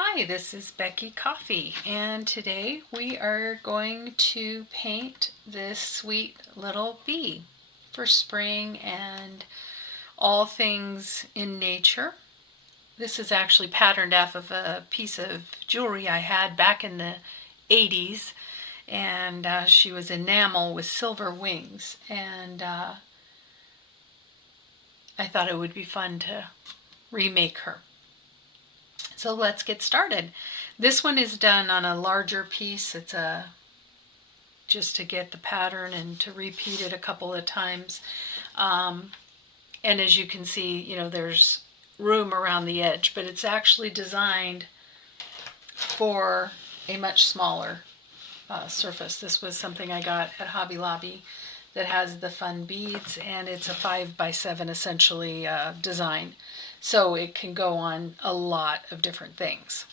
Hi, this is Becky Coffey, and today we are going to paint this sweet little bee for spring and all things in nature. This is actually patterned off of a piece of jewelry I had back in the 80s, and she was enamel with silver wings, and I thought it would be fun to remake her. So let's get started. This one is done on a larger piece. It's just to get the pattern and to repeat it a couple of times. And as you can see, there's room around the edge, but it's actually designed for a much smaller surface. This was something I got at Hobby Lobby that has the fun beads, and it's a 5x7 essentially design. So it can go on a lot of different things.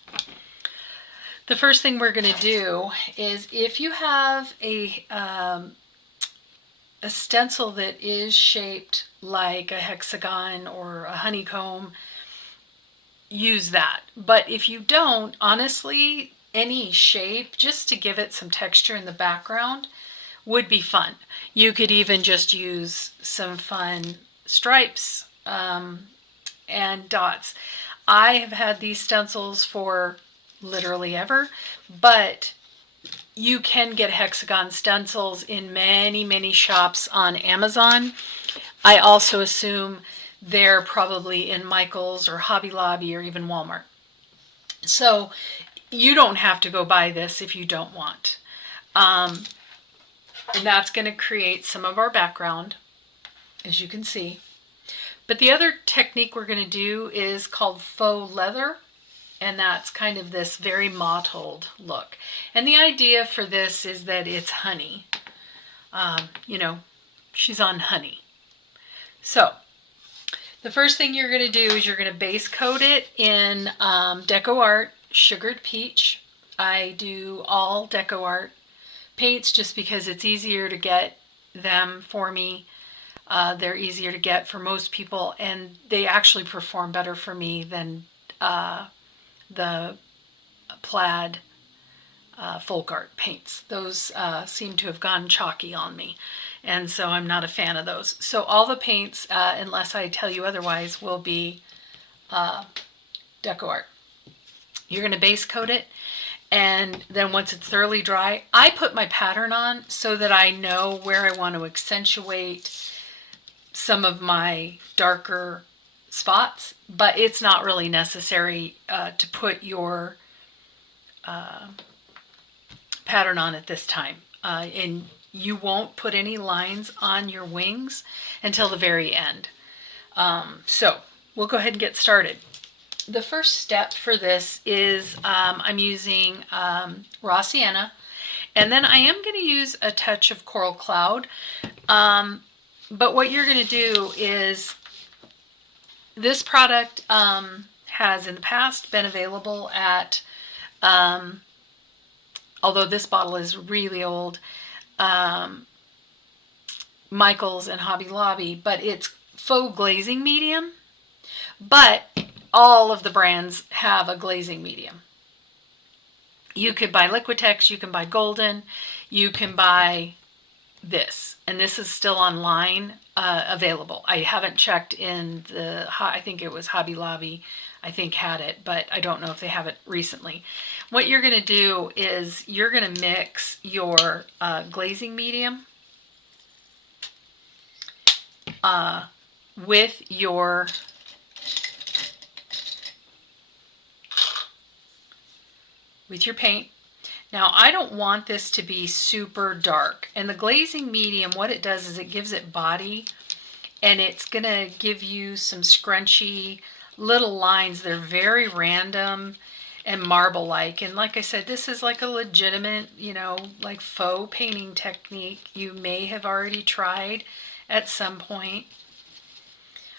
The first thing we're going to do is, if you have a stencil that is shaped like a hexagon or a honeycomb, use that. But if you don't, honestly, any shape, just to give it some texture in the background, would be fun. You could even just use some fun stripes and dots. I have had these stencils for literally ever, but you can get hexagon stencils in many shops on Amazon. I also assume they're probably in Michael's or Hobby Lobby or even Walmart. So you don't have to go buy this if you don't want. And that's going to create some of our background, as you can see. But the other technique we're going to do is called faux leather, and that's kind of this very mottled look. And the idea for this is that it's honey. She's on honey. So the first thing you're going to do is you're going to base coat it in Deco Art Sugared Peach. I do all Deco Art paints just because it's easier to get them for me. They're easier to get for most people, and they actually perform better for me than the plaid folk art paints. Those seem to have gone chalky on me, and so I'm not a fan of those. So all the paints, unless I tell you otherwise, will be Deco Art. You're going to base coat it, and then once it's thoroughly dry, I put my pattern on so that I know where I want to accentuate some of my darker spots, but it's not really necessary to put your pattern on at this time. And you won't put any lines on your wings until the very end. So we'll go ahead and get started. The first step for this is I'm using raw sienna, and then I am going to use a touch of coral cloud. But what you're going to do is, this product has in the past been available at, although this bottle is really old, Michael's and Hobby Lobby, but it's faux glazing medium. But all of the brands have a glazing medium. You could buy Liquitex, you can buy Golden, you can buy this, and this is still online available. I haven't checked in I think it was Hobby Lobby, I think had it, but I don't know if they have it recently. What you're going to do is you're going to mix your glazing medium with your paint. Now, I don't want this to be super dark, and the glazing medium, what it does is it gives it body, and it's going to give you some scrunchy little lines. They're very random and marble-like, and like I said, this is like a legitimate, like faux painting technique you may have already tried at some point.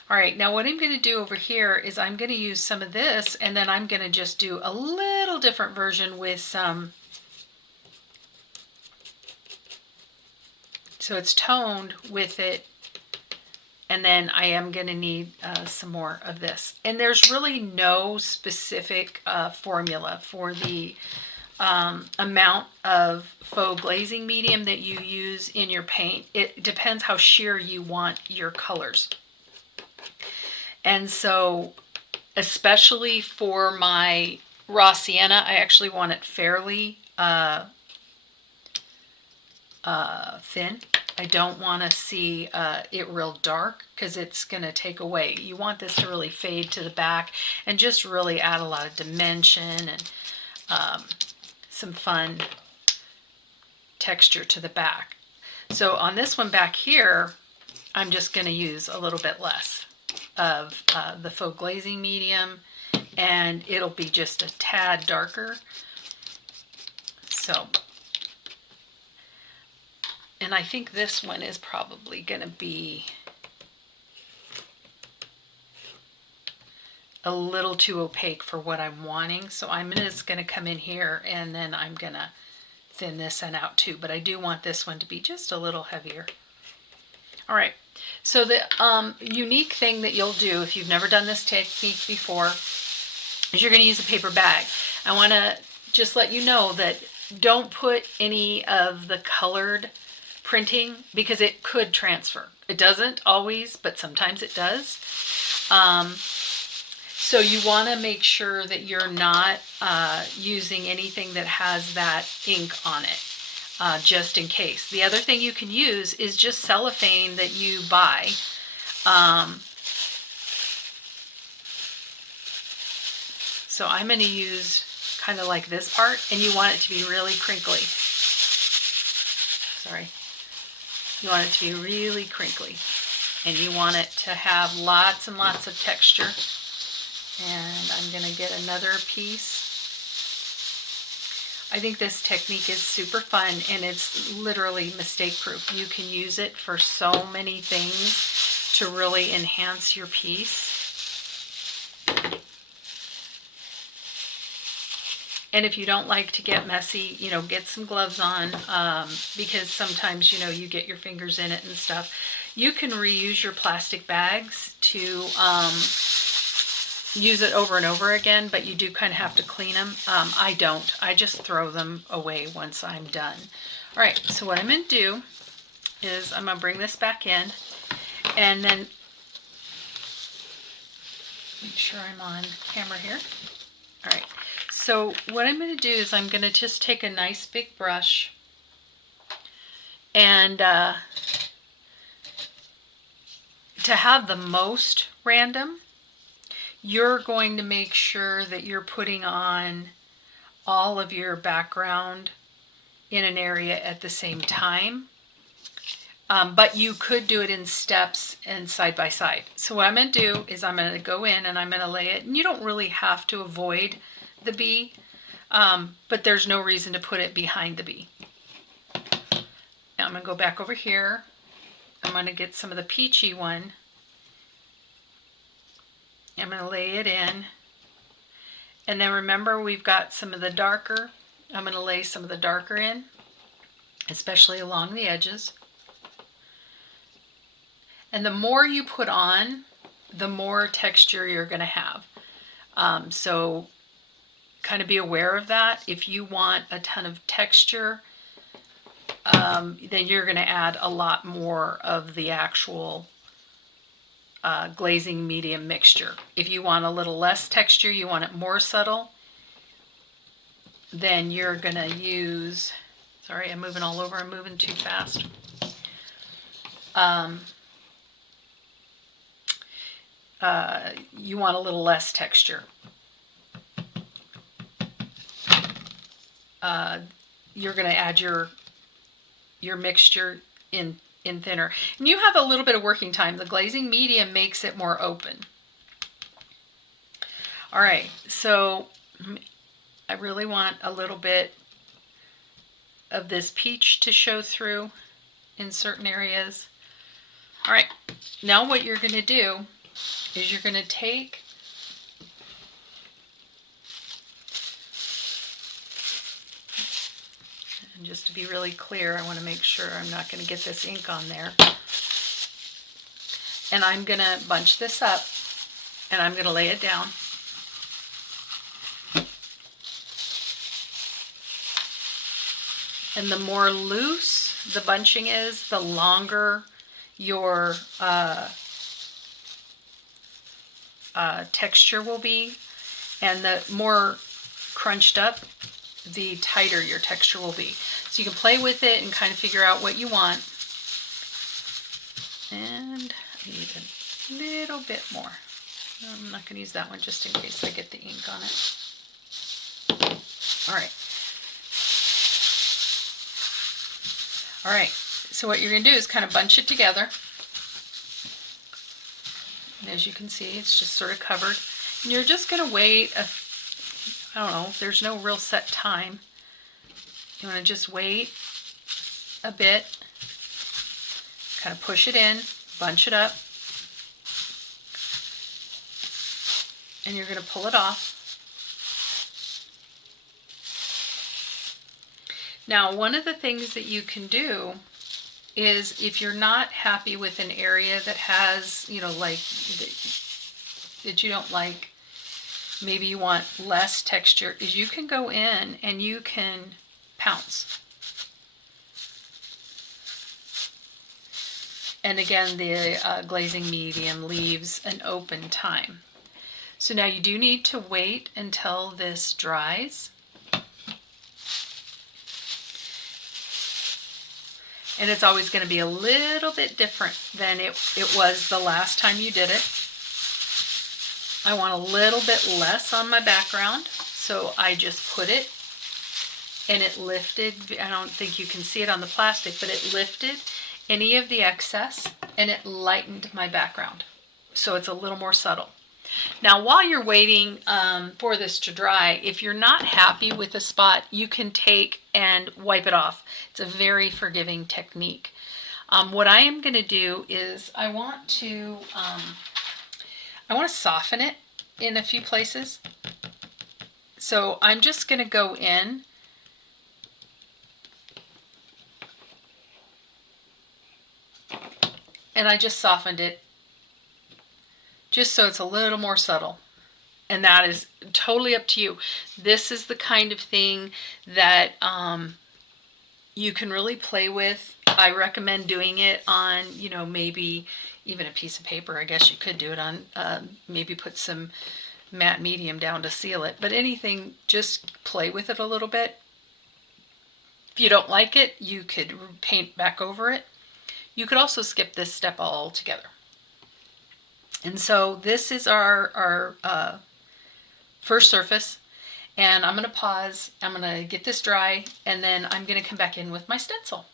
All right, now what I'm going to do over here is I'm going to use some of this, and then I'm going to just do a little different version with some. So it's toned with it And then I am going to need some more of this. And there's really no specific formula for the amount of faux glazing medium that you use in your paint. It depends how sheer you want your colors. And so, especially for my raw sienna, I actually want it fairly thin. I don't want to see it real dark because it's going to take away. You want this to really fade to the back and just really add a lot of dimension and some fun texture to the back. So on this one back here, I'm just going to use a little bit less of the faux glazing medium, and it'll be just a tad darker. So, and I think this one is probably going to be a little too opaque for what I'm wanting. So I'm just going to come in here and then I'm going to thin this one out too. But I do want this one to be just a little heavier. All right. So the unique thing that you'll do if you've never done this technique before is you're going to use a paper bag. I want to just let you know that don't put any of the colored printing because it could transfer. It doesn't always, but sometimes it does. So you want to make sure that you're not using anything that has that ink on it, just in case. The other thing you can use is just cellophane that you buy. So I'm going to use kind of like this part, and you want it to be really crinkly. Sorry. You want it to be really crinkly, and you want it to have lots and lots of texture. And I'm going to get another piece. I think this technique is super fun, and it's literally mistake proof. You can use it for so many things to really enhance your piece. And if you don't like to get messy, you know, get some gloves on, because sometimes, you know, you get your fingers in it and stuff. You can reuse your plastic bags to use it over and over again, but you do kind of have to clean them. I don't. I just throw them away once I'm done. All right, so what I'm going to do is I'm going to bring this back in, and then make sure I'm on camera here. All right. So what I'm going to do is I'm going to just take a nice big brush and to have the most random, you're going to make sure that you're putting on all of your background in an area at the same time. But you could do it in steps and side by side. So what I'm going to do is I'm going to go in and I'm going to lay it, and you don't really have to avoid the bee, but there's no reason to put it behind the bee. Now I'm going to go back over here. I'm going to get some of the peachy one. I'm going to lay it in. And then remember, we've got some of the darker. I'm going to lay some of the darker in, especially along the edges. And the more you put on, the more texture you're going to have. So kind of be aware of that. If you want a ton of texture, then you're going to add a lot more of the actual glazing medium mixture. If you want a little less texture, you want it more subtle, then you're going to use, sorry, I'm moving all over, I'm moving too fast. You want a little less texture. You're going to add your mixture in thinner. And you have a little bit of working time. The glazing medium makes it more open. All right, so I really want a little bit of this peach to show through in certain areas. All right, now what you're going to do is you're going to take and just to be really clear, I want to make sure I'm not going to get this ink on there. and I'm going to bunch this up and I'm going to lay it down. And the more loose the bunching is, the longer your texture will be, and the more crunched up, the tighter your texture will be. So you can play with it and kind of figure out what you want. And I need a little bit more. I'm not going to use that one just in case I get the ink on it. All right. All right, so what you're going to do is kind of bunch it together. And as you can see, it's just sort of covered. And you're just going to wait, I don't know, there's no real set time. You want to just wait a bit, kind of push it in, bunch it up, and you're going to pull it off. Now, one of the things that you can do is if you're not happy with an area that has, you know, like that you don't like, maybe you want less texture, is you can go in and you can pounce. And again, the glazing medium leaves an open time. So now you do need to wait until this dries. And it's always going to be a little bit different than it was the last time you did it. I want a little bit less on my background, so I just put it, and it lifted. I don't think you can see it on the plastic, but it lifted any of the excess, and it lightened my background. So it's a little more subtle. Now, while you're waiting for this to dry, if you're not happy with a spot, you can take and wipe it off. It's a very forgiving technique. What I am going to do is I want to soften it in a few places. So I'm just going to go in and I just softened it just so it's a little more subtle. And that is totally up to you. This is the kind of thing that you can really play with. I recommend doing it on, you know, maybe even a piece of paper. I guess you could do it on, maybe put some matte medium down to seal it. But anything, just play with it a little bit. If you don't like it, you could paint back over it. You could also skip this step altogether. And so this is our first surface, and I'm going to pause, I'm going to get this dry, and then I'm going to come back in with my stencil.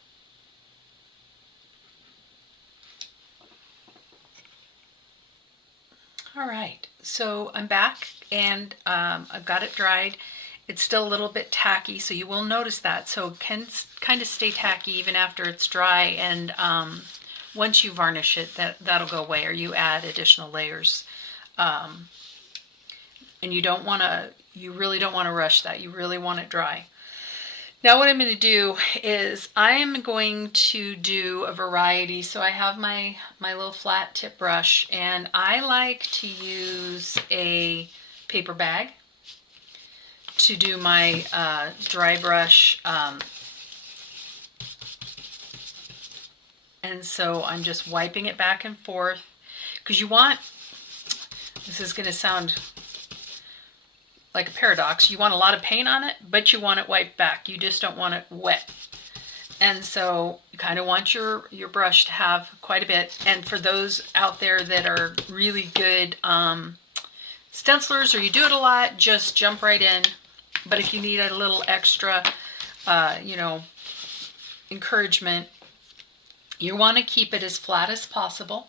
All right, so I'm back, and I've got it dried. It's still a little bit tacky, so you will notice that. So it can kind of stay tacky even after it's dry, and once you varnish it, that'll go away, or you add additional layers. And you really don't want to rush that. You really want it dry. Now what I'm going to do is I'm going to do a variety. So I have my little flat tip brush, and I like to use a paper bag to do my dry brush. And so I'm just wiping it back and forth, because you want, this is going to sound like a paradox, you want a lot of paint on it, but you want it wiped back. You just don't want it wet. And so you kind of want your brush to have quite a bit. And for those out there that are really good stencilers, or you do it a lot, just jump right in. But if you need a little extra, encouragement, you want to keep it as flat as possible.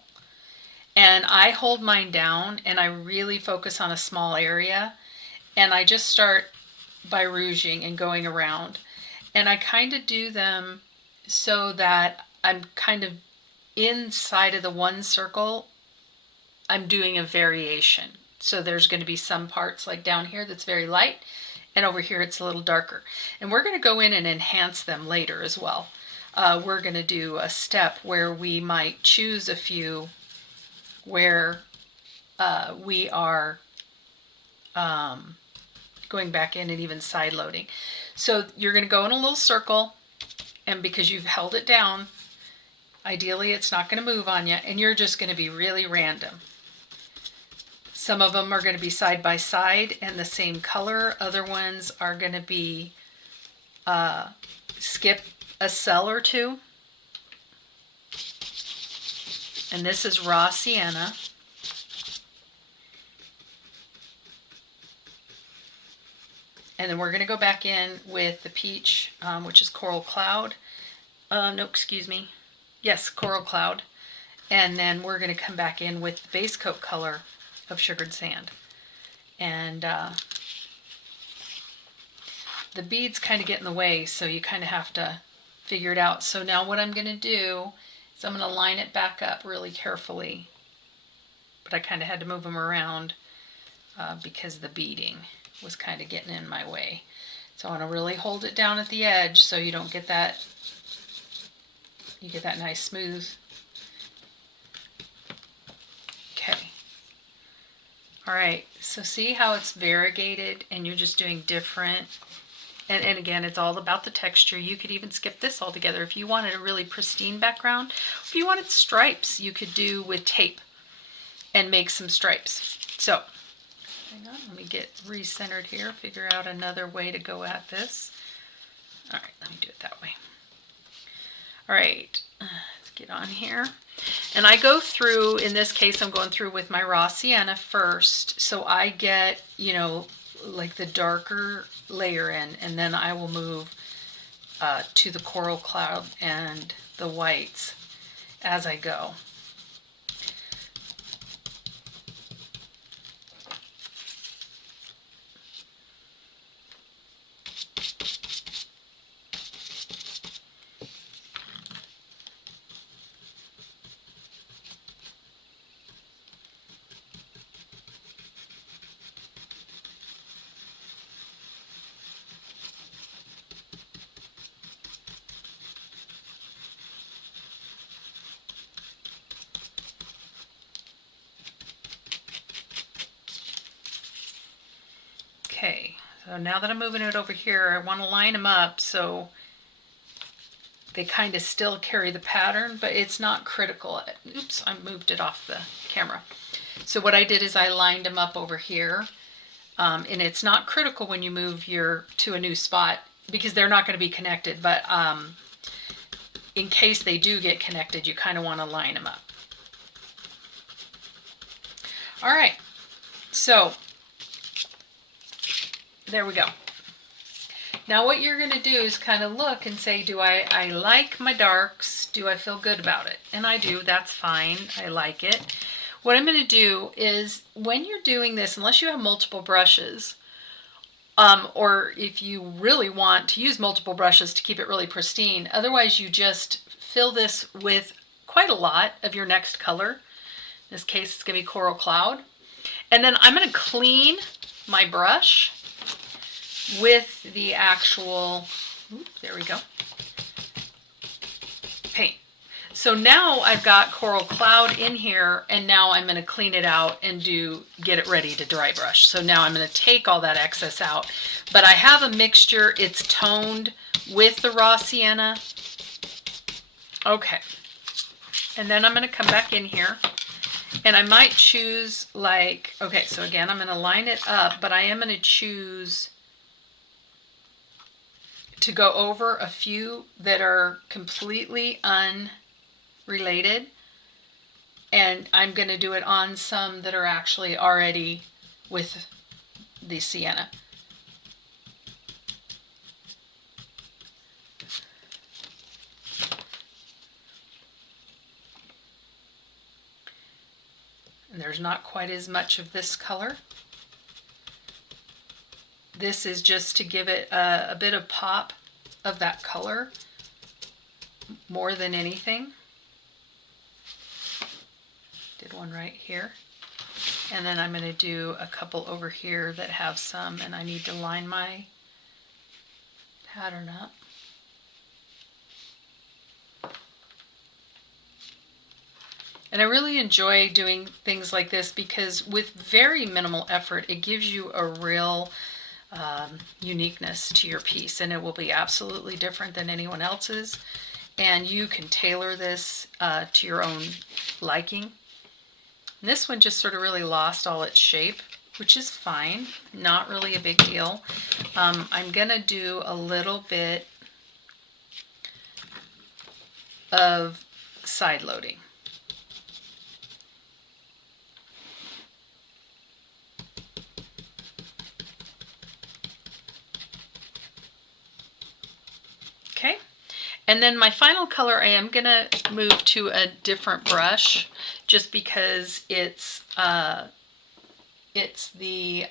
And I hold mine down and I really focus on a small area. And I just start by rouging and going around. And I kind of do them so that I'm kind of inside of the one circle, I'm doing a variation. So there's going to be some parts like down here that's very light, and over here it's a little darker. And we're going to go in and enhance them later as well. We're going to do a step where we might choose a few where we are going back in and even side loading. So you're going to go in a little circle, and because you've held it down, ideally it's not going to move on you, and you're just going to be really random. Some of them are going to be side by side and the same color. Other ones are going to be skip a cell or two. And this is raw sienna. And then we're going to go back in with the peach, which is coral cloud. No, excuse me. Yes, coral cloud. And then we're going to come back in with the base coat color of sugared sand. And the beads kind of get in the way, so you kind of have to figure it out. So now what I'm going to do is I'm going to line it back up really carefully. But I kind of had to move them around because the beading was kind of getting in my way. So I want to really hold it down at the edge so you don't get that, you get that nice smooth. Okay. All right, so see how it's variegated and you're just doing different. And again, it's all about the texture. You could even skip this altogether. If you wanted a really pristine background, if you wanted stripes, you could do with tape and make some stripes. So hang on, let me get recentered here, figure out another way to go at this. All right, let me do it that way. All right, let's get on here. And I go through, in this case, I'm going through with my raw sienna first, so I get, you know, like the darker layer in, and then I will move to the coral cloud and the whites as I go. Okay, so now that I'm moving it over here, I want to line them up so they kind of still carry the pattern, but it's not critical. Oops, I moved it off the camera. So what I did is I lined them up over here, and it's not critical when you move to a new spot because they're not going to be connected, but in case they do get connected, you kind of want to line them up. All right, so there we go. Now what you're going to do is kind of look and say, do I like my darks? Do I feel good about it? And I do. That's fine. I like it. What I'm going to do is when you're doing this, unless you have multiple brushes, or if you really want to use multiple brushes to keep it really pristine, otherwise you just fill this with quite a lot of your next color. In this case, it's going to be coral cloud. And then I'm going to clean my brush with the actual, there we go, paint. So now I've got coral cloud in here, and now I'm going to clean it out and get it ready to dry brush. So now I'm going to take all that excess out, but I have a mixture. It's toned with the raw sienna. Okay, and then I'm going to come back in here, and I might choose like, okay, so again, I'm going to line it up, but I am going to choose to go over a few that are completely unrelated, and I'm going to do it on some that are actually already with the sienna. And there's not quite as much of this color. This is just to give it a bit of pop of that color more than anything. Did one right here. And then I'm going to do a couple over here that have some, and I need to line my pattern up. And I really enjoy doing things like this because with very minimal effort, it gives you a real uniqueness to your piece, and it will be absolutely different than anyone else's. And you can tailor this to your own liking. And this one just sort of really lost all its shape, which is fine, not really a big deal. I'm gonna do a little bit of side loading. Okay, and then my final color, I am gonna move to a different brush just because it's the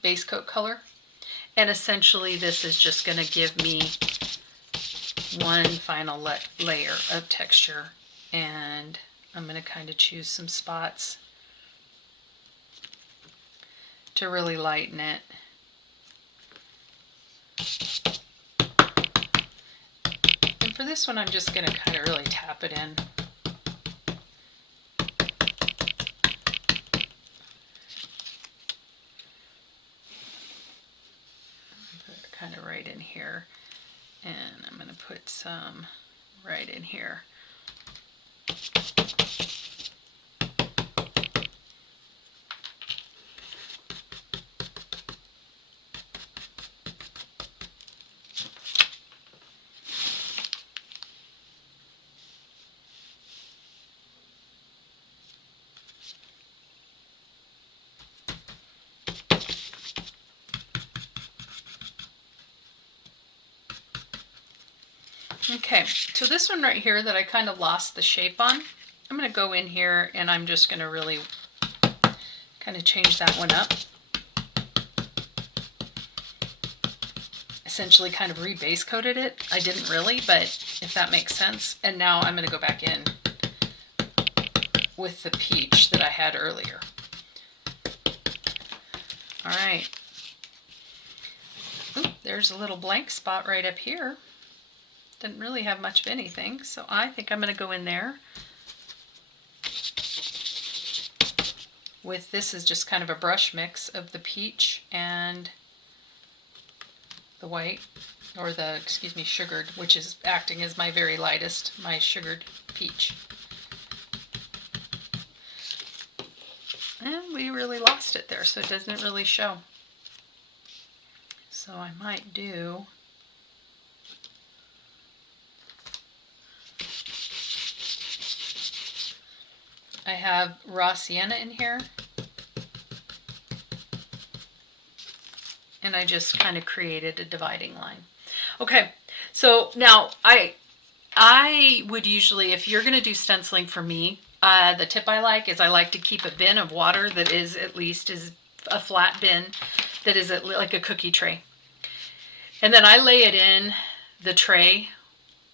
base coat color. And essentially this is just gonna give me one final layer of texture, and I'm gonna kind of choose some spots to really lighten it. And for this one, I'm just gonna kind of really tap it in. Put it kind of right in here, and I'm gonna put some right in here. Okay, so this one right here that I kind of lost the shape on, I'm going to go in here and I'm just going to really kind of change that one up. Essentially kind of rebase coated it. I didn't really, but if that makes sense. And now I'm going to go back in with the peach that I had earlier. All right. Ooh, there's a little blank spot right up here. Didn't really have much of anything, so I think I'm going to go in there with, this is just kind of a brush mix of the peach and the white, or the, excuse me, sugared, which is acting as my very lightest, my sugared peach. And we really lost it there, so it doesn't really show. So I might do I have raw sienna in here, and I just kind of created a dividing line. Okay, so now I would usually, if you're going to do stenciling for me, the tip I like is I like to keep a bin of water that is at least is a flat bin that is like a cookie tray. And then I lay it in the tray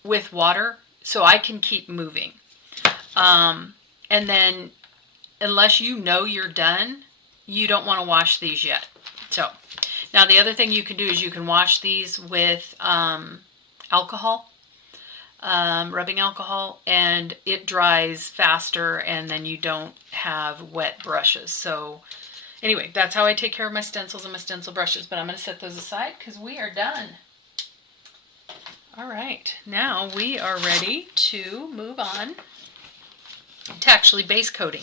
with water so I can keep moving. And then unless you know you're done, you don't want to wash these yet. So now the other thing you can do is you can wash these with alcohol, rubbing alcohol, and it dries faster, and then you don't have wet brushes. So anyway, that's how I take care of my stencils and my stencil brushes, but I'm going to set those aside because we are done. All right, now we are ready to move on to actually base coating.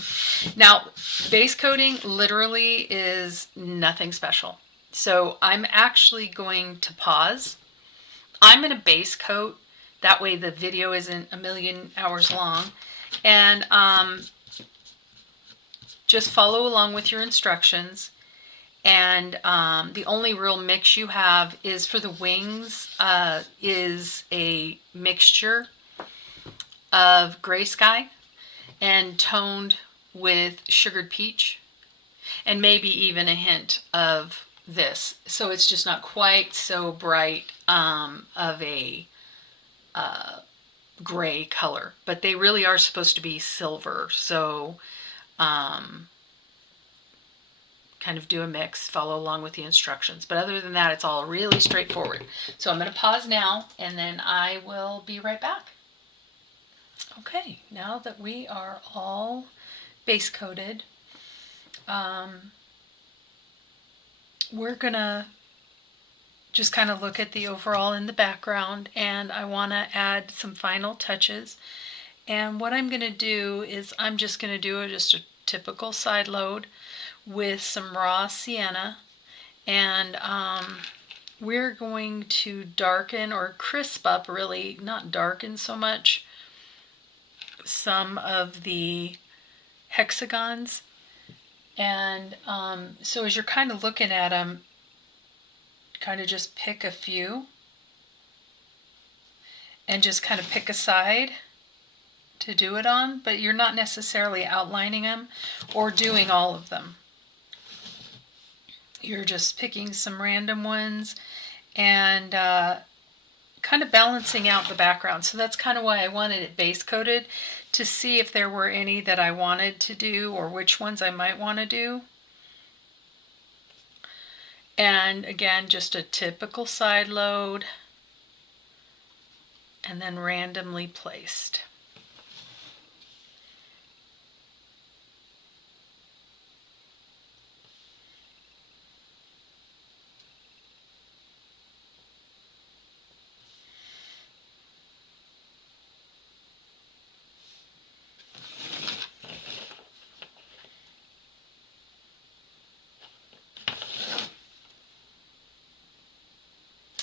Now, base coating literally is nothing special. So I'm actually going to pause. I'm going to base coat. That way the video isn't a million hours long. And just follow along with your instructions. And the only real mix you have is for the wings, is a mixture of gray sky and toned with sugared peach, and maybe even a hint of this. So it's just not quite so bright of a gray color, but they really are supposed to be silver. So kind of do a mix, follow along with the instructions. But other than that, it's all really straightforward. So I'm going to pause now, and then I will be right back. Okay, now that we are all base coated, we're gonna just kind of look at the overall in the background, and I want to add some final touches. And what I'm going to do is I'm just going to do just a typical side load with some raw sienna, and we're going to darken or crisp up, really not darken so much, some of the hexagons. And so as you're kind of looking at them, kind of just pick a few and just kind of pick a side to do it on, but you're not necessarily outlining them or doing all of them. You're just picking some random ones and kind of balancing out the background. So that's kind of why I wanted it base coated, to see if there were any that I wanted to do or which ones I might want to do. And again, just a typical side load and then randomly placed.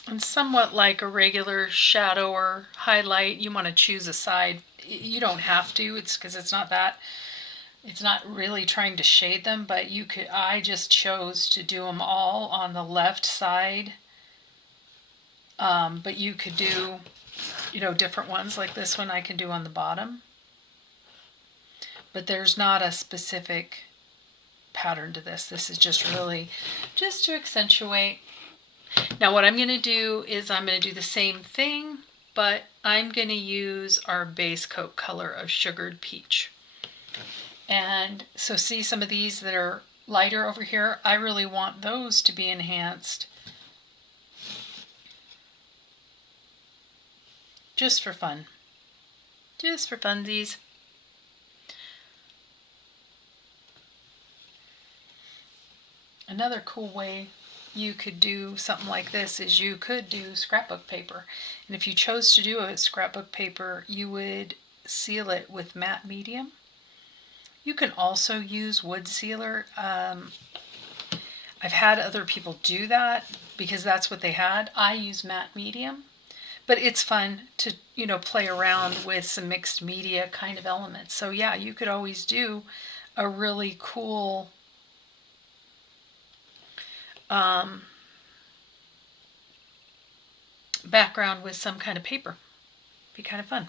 And somewhat like a regular shadow or highlight, you want to choose a side. You don't have to, it's because it's not really trying to shade them, but you could, I just chose to do them all on the left side. But you could do, different ones like this one I can do on the bottom. But there's not a specific pattern to this. This is just really just to accentuate. Now what I'm going to do is I'm going to do the same thing, but I'm going to use our base coat color of Sugared Peach. And so see some of these that are lighter over here, I really want those to be enhanced just for fun. Just for funsies. Another cool way you could do something like this is you could do scrapbook paper. And if you chose to do a scrapbook paper, you would seal it with matte medium. You can also use wood sealer. I've had other people do that because that's what they had. I use matte medium, but it's fun to, play around with some mixed media kind of elements. So yeah, you could always do a really cool background with some kind of paper. Be kind of fun.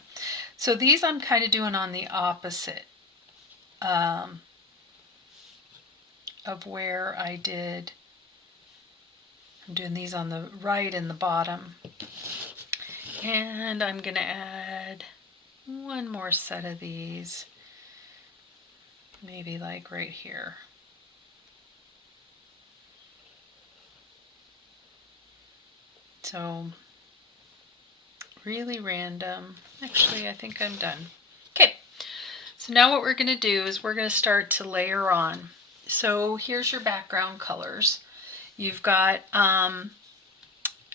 So these I'm kind of doing on the opposite of where I did. I'm doing these on the right and the bottom. And I'm going to add one more set of these, maybe like right here. So really random. Actually, I think I'm done. Okay, so now what we're going to do is we're going to start to layer on. So here's your background colors. You've got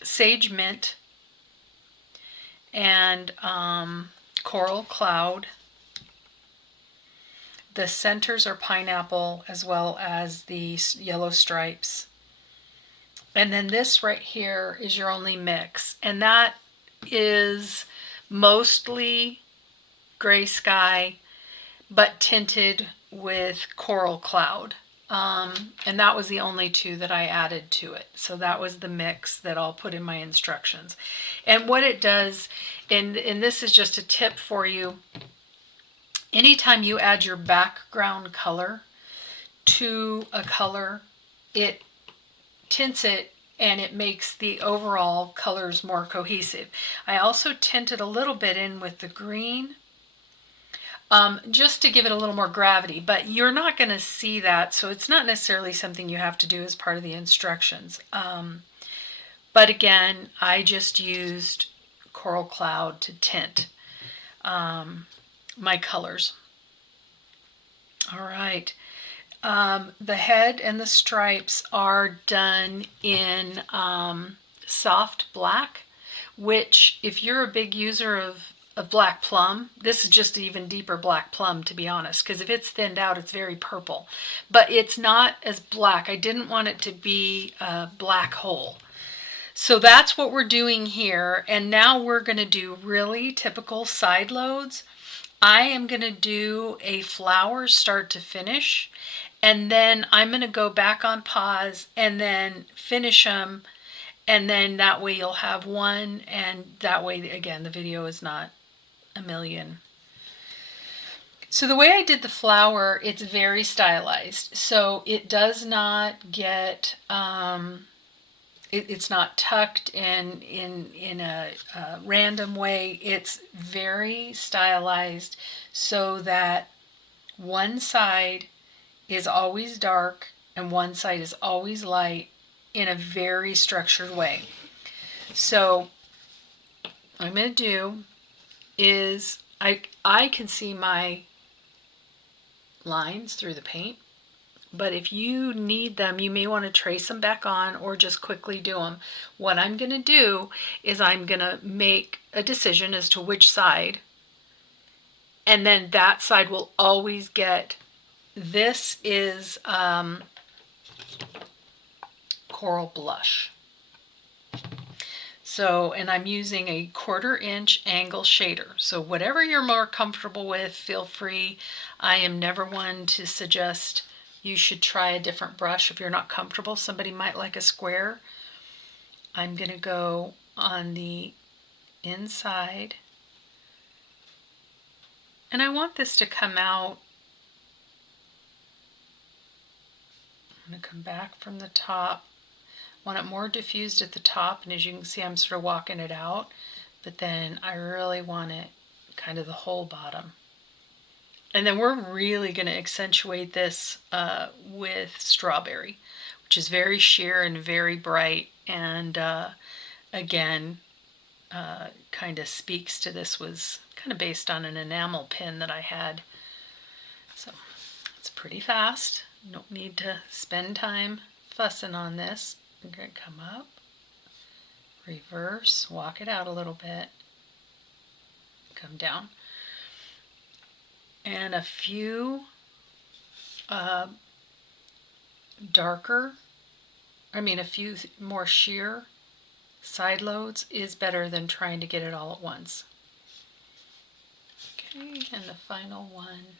Sage Mint and Coral Cloud. The centers are Pineapple as well as the yellow stripes. And then this right here is your only mix. And that is mostly gray sky, but tinted with Coral Cloud. And that was the only two that I added to it. So that was the mix that I'll put in my instructions. And what it does, and this is just a tip for you, anytime you add your background color to a color, it tints it and it makes the overall colors more cohesive. I also tinted a little bit in with the green, just to give it a little more gravity, but you're not going to see that, so it's not necessarily something you have to do as part of the instructions. But again, I just used Coral Cloud to tint. my colors. All right. The head and the stripes are done in soft black, which if you're a big user of black plum, this is just even deeper black plum, to be honest, because if it's thinned out, it's very purple. But it's not as black. I didn't want it to be a black hole. So that's what we're doing here. And now we're going to do really typical side loads. I am going to do a flower start to finish, and then I'm going to go back on pause and then finish them, and then that way you'll have one, and that way, again, the video is not a million. So the way I did the flower, it's very stylized. So it does not get, it's not tucked in a random way. It's very stylized so that one side is always dark and one side is always light in a very structured way. So what I'm going to do is I can see my lines through the paint, but if you need them, you may want to trace them back on or just quickly do them. What I'm going to do is I'm going to make a decision as to which side, and then that side will always get, this is Coral Blush. So, and I'm using a 1/4 inch angle shader. So whatever you're more comfortable with, feel free. I am never one to suggest you should try a different brush if you're not comfortable. Somebody might like a square. I'm going to go on the inside. And I want this to come out. I'm going to come back from the top. Want it more diffused at the top, and as you can see, I'm sort of walking it out, but then I really want it kind of the whole bottom. And then we're really going to accentuate this with Strawberry, which is very sheer and very bright, and again, kind of speaks to, this was kind of based on an enamel pin that I had. So it's pretty fast. You don't need to spend time fussing on this. I'm going to come up, reverse, walk it out a little bit, come down. And a few a few more sheer side loads is better than trying to get it all at once. Okay, and the final one.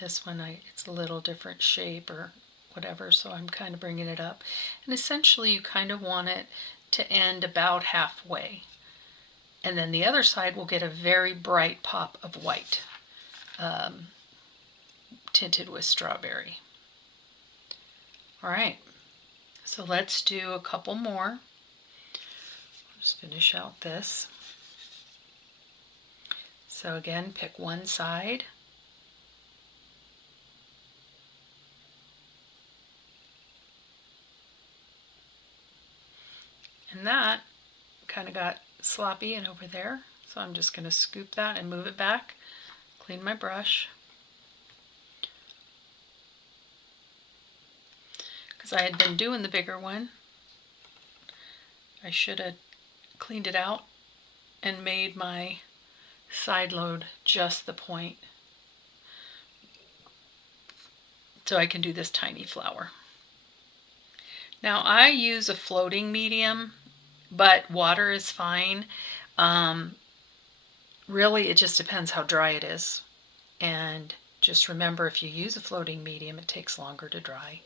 This one, it's a little different shape or whatever, so I'm kind of bringing it up. And essentially you kind of want it to end about halfway. And then the other side will get a very bright pop of white, tinted with Strawberry. All right, so let's do a couple more. Just finish out this. So again, pick one side. And that kind of got sloppy and over there, so I'm just going to scoop that and move it back, clean my brush. Because I had been doing the bigger one, I should have cleaned it out and made my side load just the point, so I can do this tiny flower. Now I use a floating medium, but water is fine. Really, it just depends how dry it is. And just remember, if you use a floating medium, it takes longer to dry.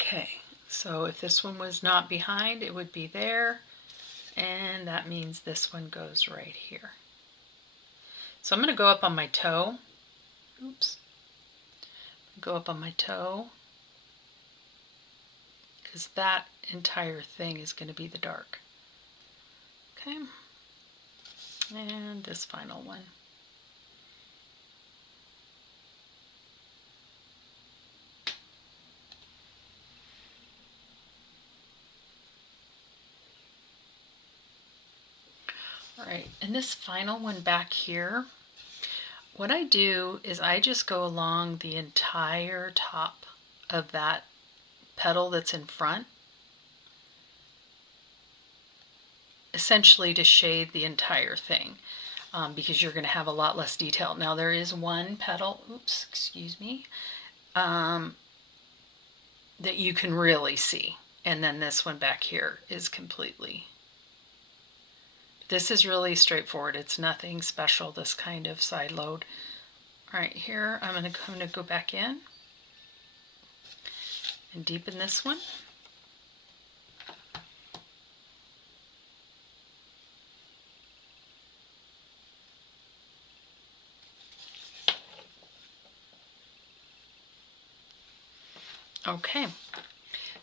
Okay, so if this one was not behind, it would be there. And that means this one goes right here. So I'm going to go up on my toe. Oops. Go up on my toe, because that entire thing is going to be the dark. Okay, and this final one. right, and this final one back here, what I do is I just go along the entire top of that petal that's in front, essentially to shade the entire thing, because you're going to have a lot less detail. Now there is one petal, oops, excuse me, that you can really see, and then this one back here is completely, this is really straightforward. It's nothing special, this kind of side load. All right, here I'm going to go back in and deepen this one. Okay,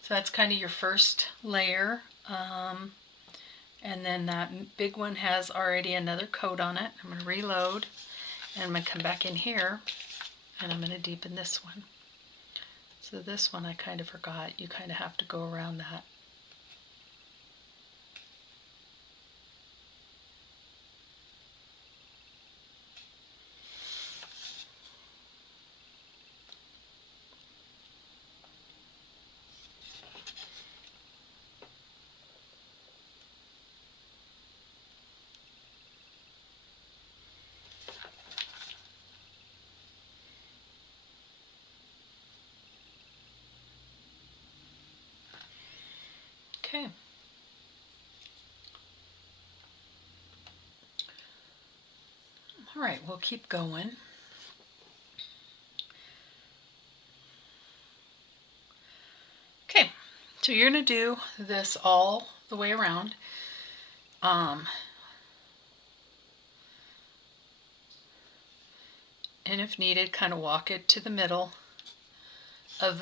so that's kind of your first layer. And then that big one has already another coat on it. I'm going to reload, and I'm going to come back in here, and I'm going to deepen this one. So this one I kind of forgot. You kind of have to go around that. Okay. All right, we'll keep going. Okay, so you're going to do this all the way around. And if needed, kind of walk it to the middle of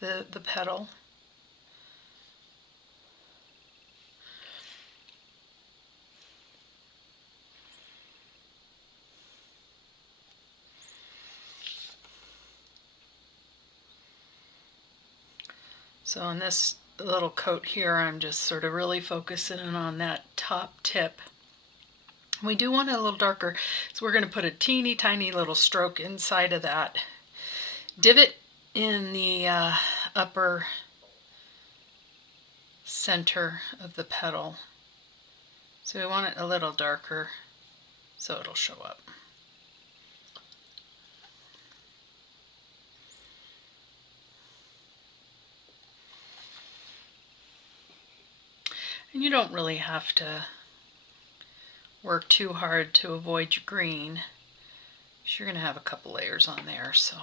the petal. So on this little coat here, I'm just sort of really focusing on that top tip. We do want it a little darker, so we're going to put a teeny tiny little stroke inside of that divot in the upper center of the petal. So we want it a little darker so it'll show up. And you don't really have to work too hard to avoid your green. You're going to have a couple layers on there. So,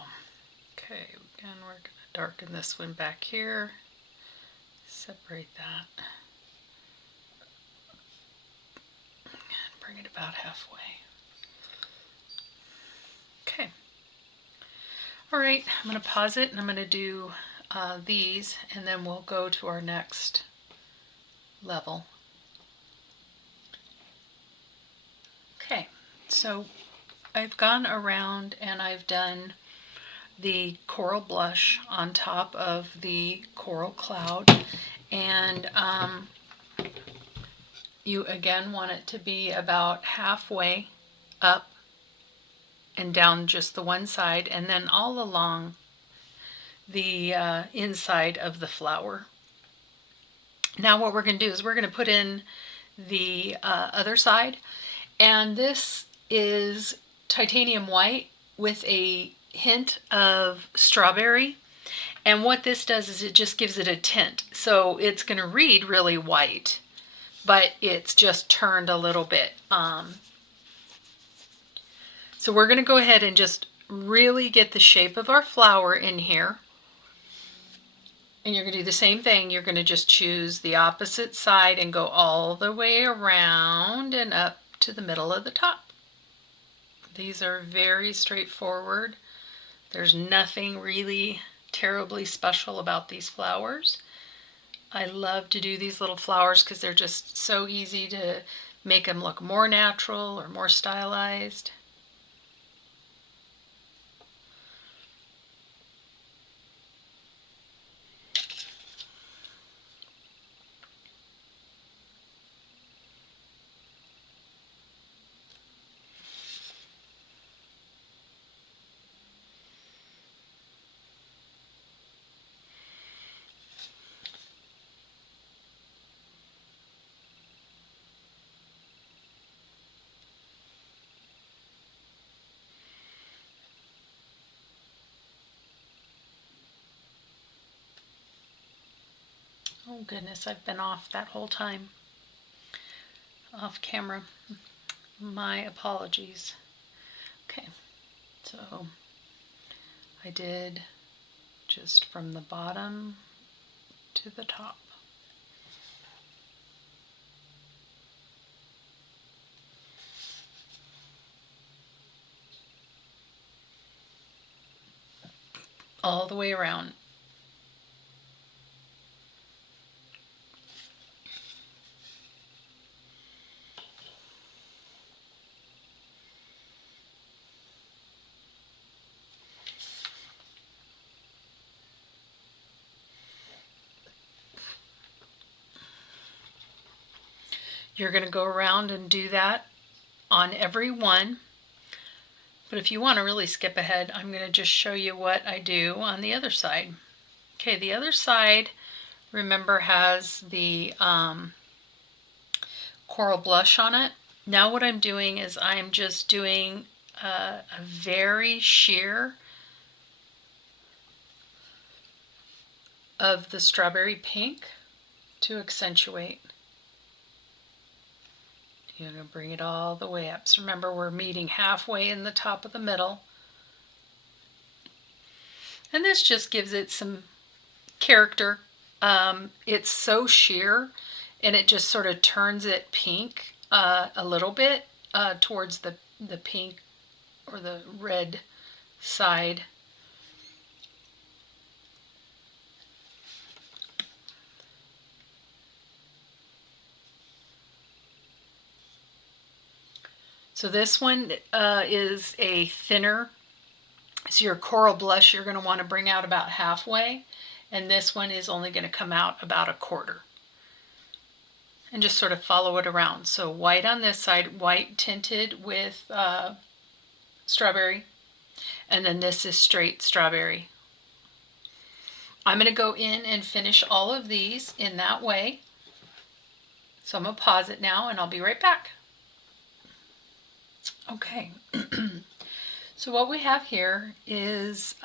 okay, again, we're going to darken this one back here. Separate that. And bring it about halfway. Okay. All right, I'm going to pause it and I'm going to do these, and then we'll go to our next level. Okay, so I've gone around and I've done the coral blush on top of the coral cloud, and you again want it to be about halfway up and down just the one side, and then all along the inside of the flower. Now what we're going to do is we're going to put in the other side, and this is titanium white with a hint of strawberry, and what this does is it just gives it a tint, so it's going to read really white, but it's just turned a little bit. So we're going to go ahead and just really get the shape of our flower in here. And you're going to do the same thing. You're going to just choose the opposite side and go all the way around and up to the middle of the top. These are very straightforward. There's nothing really terribly special about these flowers. I love to do these little flowers because they're just so easy to make them look more natural or more stylized. Oh goodness, I've been off that whole time. Off camera. My apologies. Okay, so I did just from the bottom to the top. All the way around. You're going to go around and do that on every one. But if you want to really skip ahead, I'm going to just show you what I do on the other side. Okay, the other side, remember, has the coral blush on it. Now what I'm doing is I'm just doing a very sheer of the strawberry pink to accentuate. You're going to bring it all the way up. So remember, we're meeting halfway in the top of the middle. And this just gives it some character. It's so sheer, and it just sort of turns it pink a little bit towards the pink or the red side. So this one is a thinner. So your coral blush you're going to want to bring out about halfway, and this one is only going to come out about a quarter. And just sort of follow it around. So white on this side, white tinted with strawberry, and then this is straight strawberry. I'm going to go in and finish all of these in that way. So I'm going to pause it now and I'll be right back. Okay, so what we have here is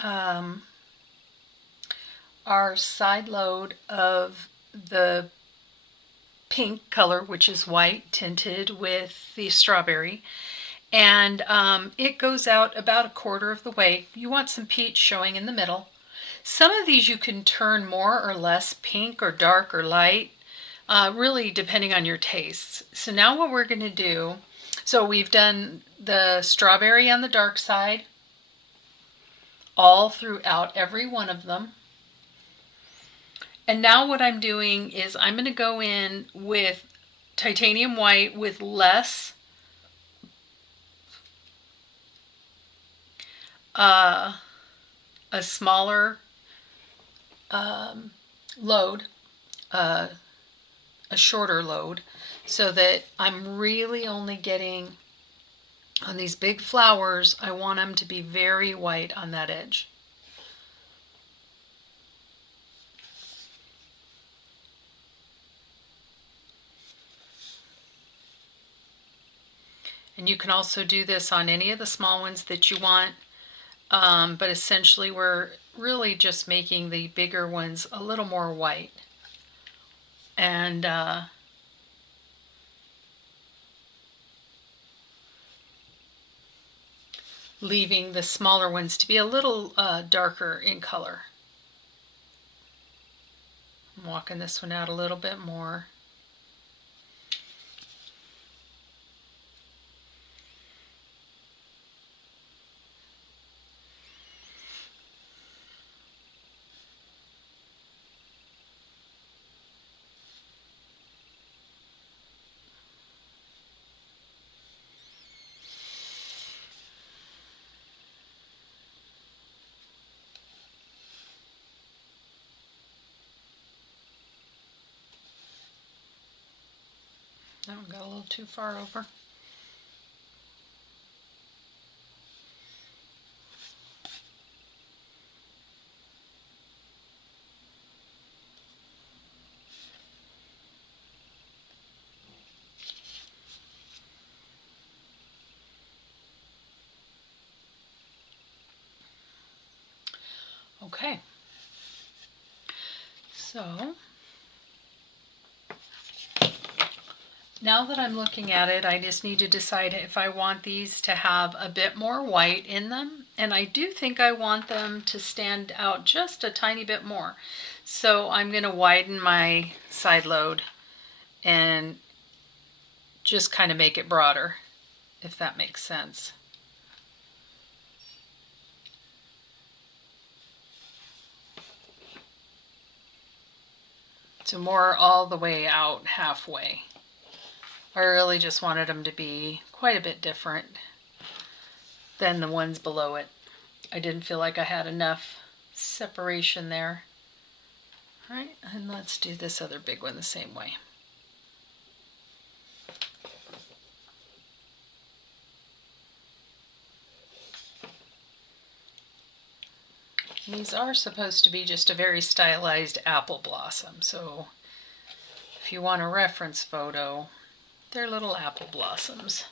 our side load of the pink color, which is white tinted with the strawberry, and it goes out about a quarter of the way. You want some peach showing in the middle. Some of these you can turn more or less pink or dark or light, really depending on your tastes. So now what we're going to do, so we've done the strawberry on the dark side all throughout every one of them. And now what I'm doing is I'm going to go in with titanium white with less a smaller load, a shorter load, so that I'm really only getting, on these big flowers, I want them to be very white on that edge. And you can also do this on any of the small ones that you want, but essentially we're really just making the bigger ones a little more white. And leaving the smaller ones to be a little darker in color. I'm walking this one out a little bit more. That one got a little too far over. Okay, so Now that I'm looking at it, I just need to decide if I want these to have a bit more white in them. And I do think I want them to stand out just a tiny bit more. So I'm going to widen my side load and just kind of make it broader, if that makes sense. So more all the way out halfway. I really just wanted them to be quite a bit different than the ones below it. I didn't feel like I had enough separation there. All right, and let's do this other big one the same way. These are supposed to be just a very stylized apple blossom, so if you want a reference photo, they're little apple blossoms.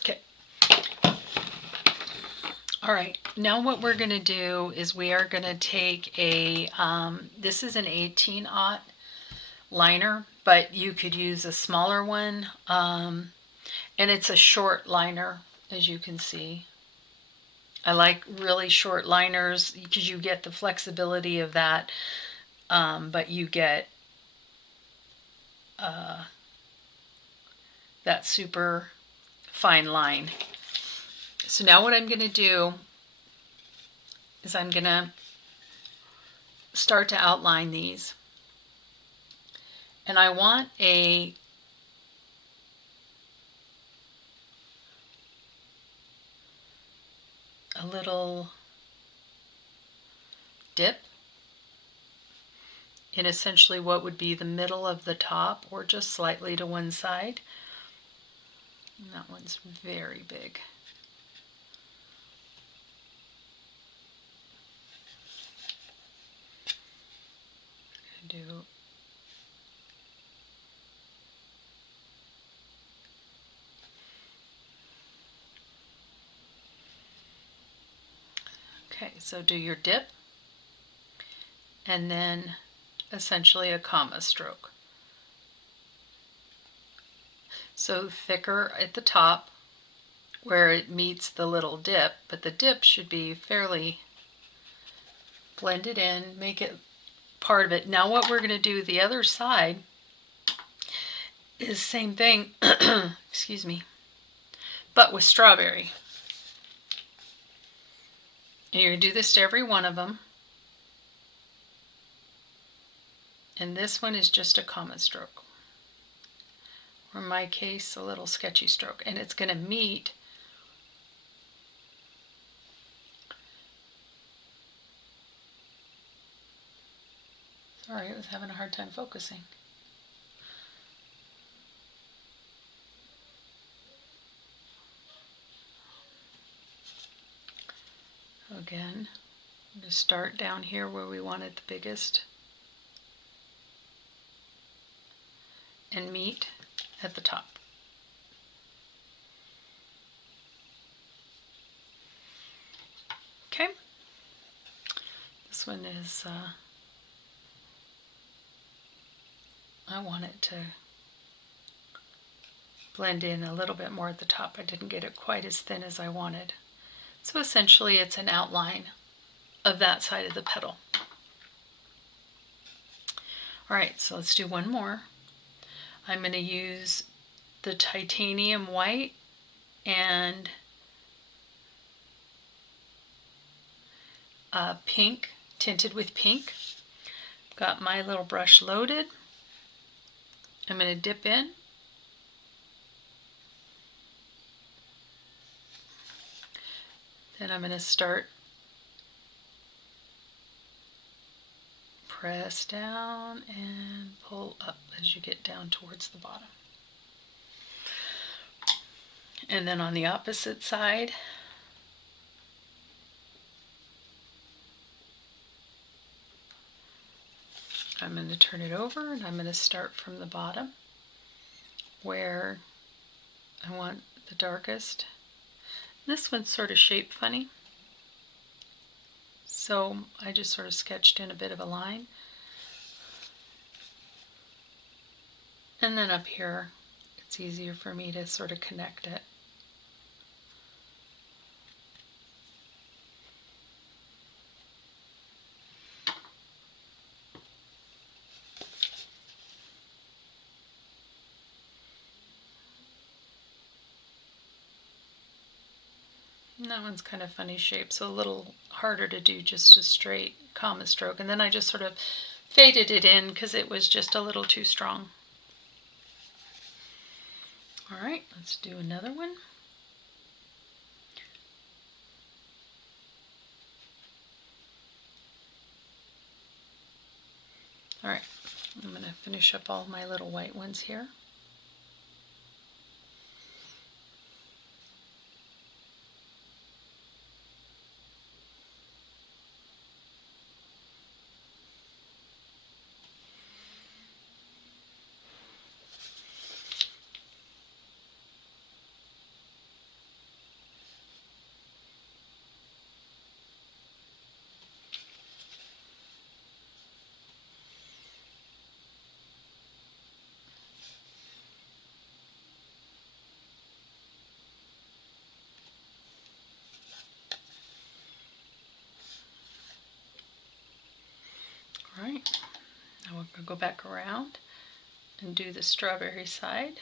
Okay. All right, now what we're going to do is we are going to take a, this is an 18-aught liner, but you could use a smaller one, and it's a short liner, as you can see. I like really short liners because you get the flexibility of that, but you get that super fine line. So now what I'm going to do is I'm going to start to outline these. And I want a little dip in essentially what would be the middle of the top, or just slightly to one side. And that one's very big. Do okay, so do your dip and then essentially a comma stroke. So thicker at the top where it meets the little dip, but the dip should be fairly blended in, make it part of it. Now what we're going to do the other side is same thing, excuse me, but with strawberry. And you're going to do this to every one of them. And this one is just a comma stroke. Or in my case, a little sketchy stroke. And it's going to meet sorry, I was having a hard time focusing. Again, I'm going to start down here where we wanted the biggest and meet at the top. Okay, this one is, I want it to blend in a little bit more at the top. I didn't get it quite as thin as I wanted. So essentially it's an outline of that side of the petal. All right, so let's do one more. I'm going to use the titanium white and pink, tinted with pink. Got my little brush loaded. I'm going to dip in. Then I'm going to start press down and pull up as you get down towards the bottom. And then on the opposite side, I'm going to turn it over and I'm going to start from the bottom where I want the darkest This one's sort of shaped funny, so I just sort of sketched in a bit of a line. And then up here, it's easier for me to sort of connect it. And that one's kind of funny shape, so a little harder to do just a straight comma stroke. And then I just sort of faded it in because it was just a little too strong. All right, let's do another one. All right, I'm going to finish up all my little white ones here. All right, now we're going to go back around and do the strawberry side.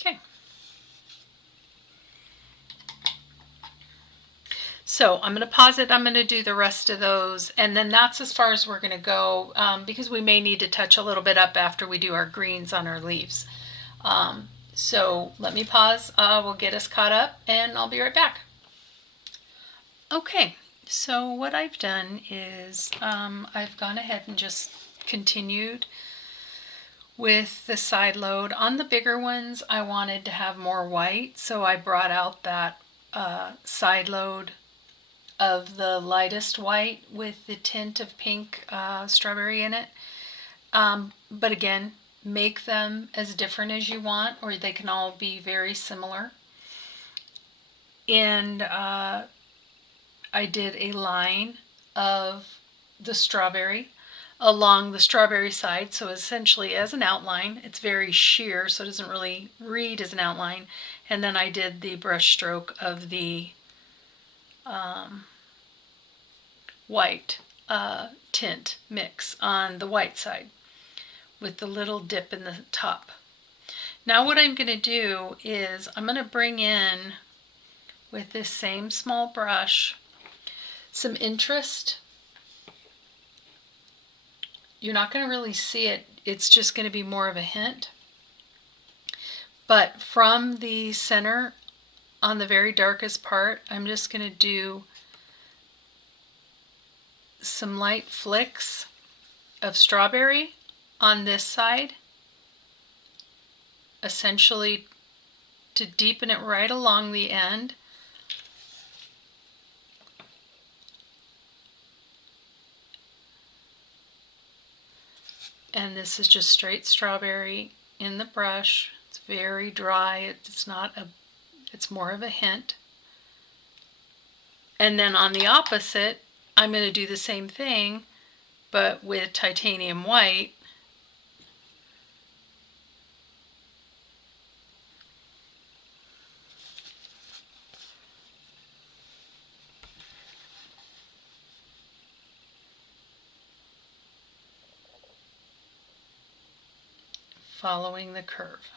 Okay. So I'm going to pause it. I'm going to do the rest of those. And then that's as far as we're going to go because we may need to touch a little bit up after we do our greens on our leaves. So let me pause. We'll get us caught up and I'll be right back. Okay, so what I've done is I've gone ahead and just continued with the side load. On the bigger ones, I wanted to have more white, so I brought out that side load of the lightest white with the tint of pink strawberry in it. But again, make them as different as you want, or they can all be very similar. And I did a line of the strawberry along the strawberry side, so essentially as an outline. It's very sheer, so it doesn't really read as an outline. And then I did the brush stroke of the white tint mix on the white side with the little dip in the top. Now what I'm going to do is I'm going to bring in, with this same small brush, some interest. You're not going to really see it. It's just going to be more of a hint. But from the center on the very darkest part, I'm just going to do some light flicks of strawberry on this side, essentially to deepen it right along the end. And this is just straight strawberry in the brush. It's very dry. It's not a, it's more of a hint. And then on the opposite, I'm going to do the same thing, but with titanium white. Following the curve.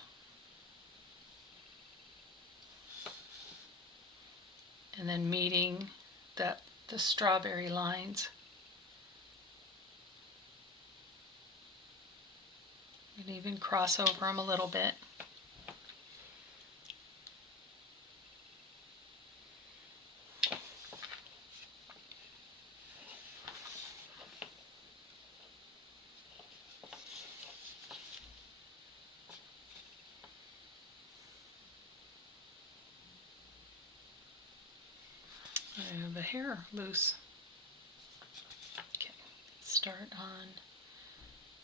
And then meeting the strawberry lines. And even cross over them a little bit. I have a hair loose. Okay, start on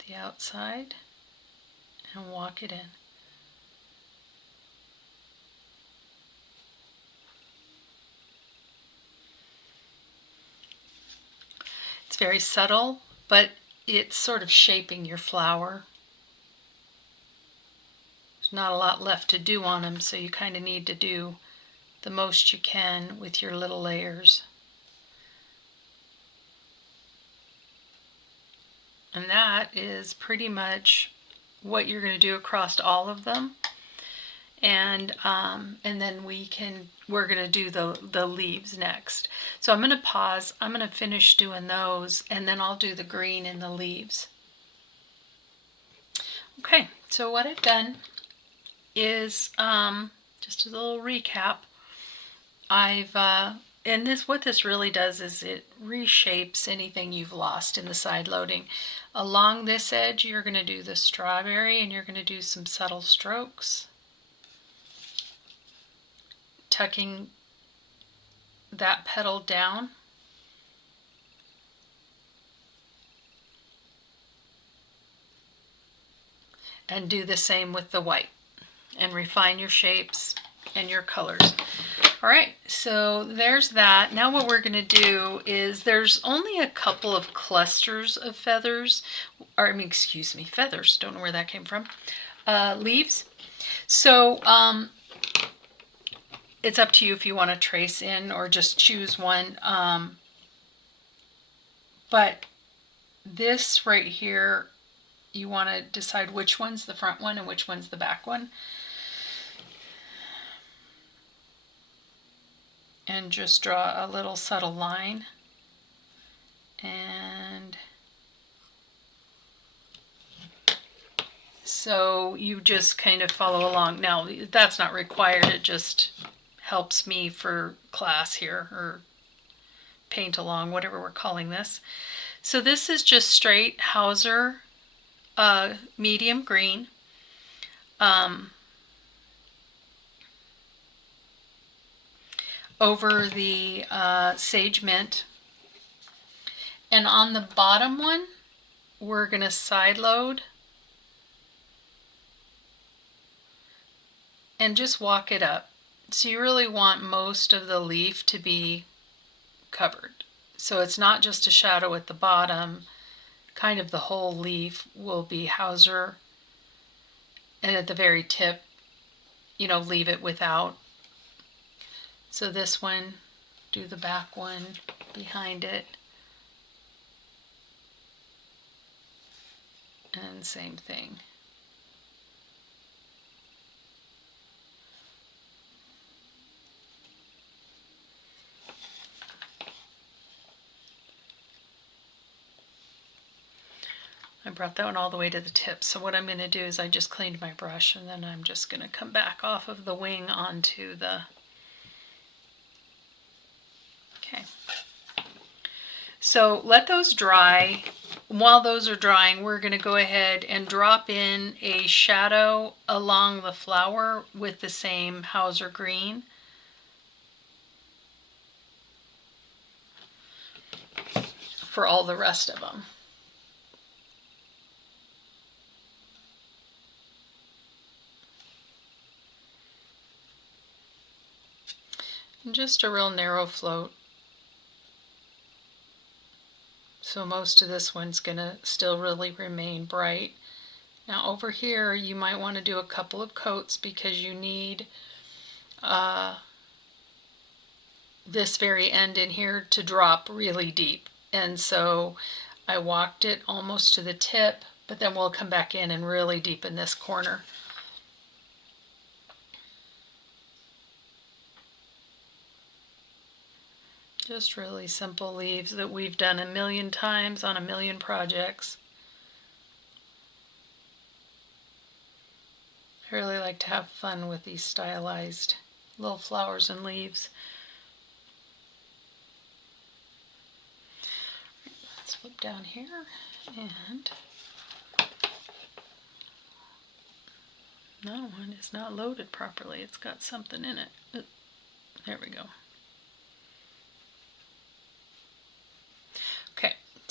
the outside and walk it in. It's very subtle, but it's sort of shaping your flower. There's not a lot left to do on them, so you kind of need to do the most you can with your little layers. And that is pretty much what you're going to do across all of them. And then we're going to do the leaves next. So I'm going to pause. I'm going to finish doing those, and then I'll do the green in the leaves. Okay, so what I've done is just a little recap. What this really does is it reshapes anything you've lost in the side loading. Along this edge, you're going to do the strawberry, and you're going to do some subtle strokes, tucking that petal down. And do the same with the white, and refine your shapes and your colors. All right, so there's that. Now what we're going to do is there's only a couple of clusters of feathers, feathers, don't know where that came from, leaves. So it's up to you if you want to trace in or just choose one. But this right here, you want to decide which one's the front one and which one's the back one. And just draw a little subtle line. And so you just kind of follow along. Now, that's not required. It just helps me for class here, or paint along, whatever we're calling this. So this is just straight Hauser medium green. Over the sage mint. And on the bottom one, we're going to side load and just walk it up. So you really want most of the leaf to be covered. So it's not just a shadow at the bottom, kind of the whole leaf will be Hauser. And at the very tip, leave it without. So this one, do the back one behind it. And same thing. I brought that one all the way to the tip. So what I'm going to do is I just cleaned my brush, and then I'm just going to come back off of the wing onto the... Okay. So let those dry. While those are drying, we're going to go ahead and drop in a shadow along the flower with the same Hauser green. For all the rest of them. And just a real narrow float. So most of this one's going to still really remain bright. Now over here you might want to do a couple of coats because you need this very end in here to drop really deep. And so I walked it almost to the tip, but then we'll come back in and really deepen this corner. Just really simple leaves that we've done a million times on a million projects. I really like to have fun with these stylized little flowers and leaves. Let's flip down here, and that one is not loaded properly. It's got something in it. There we go.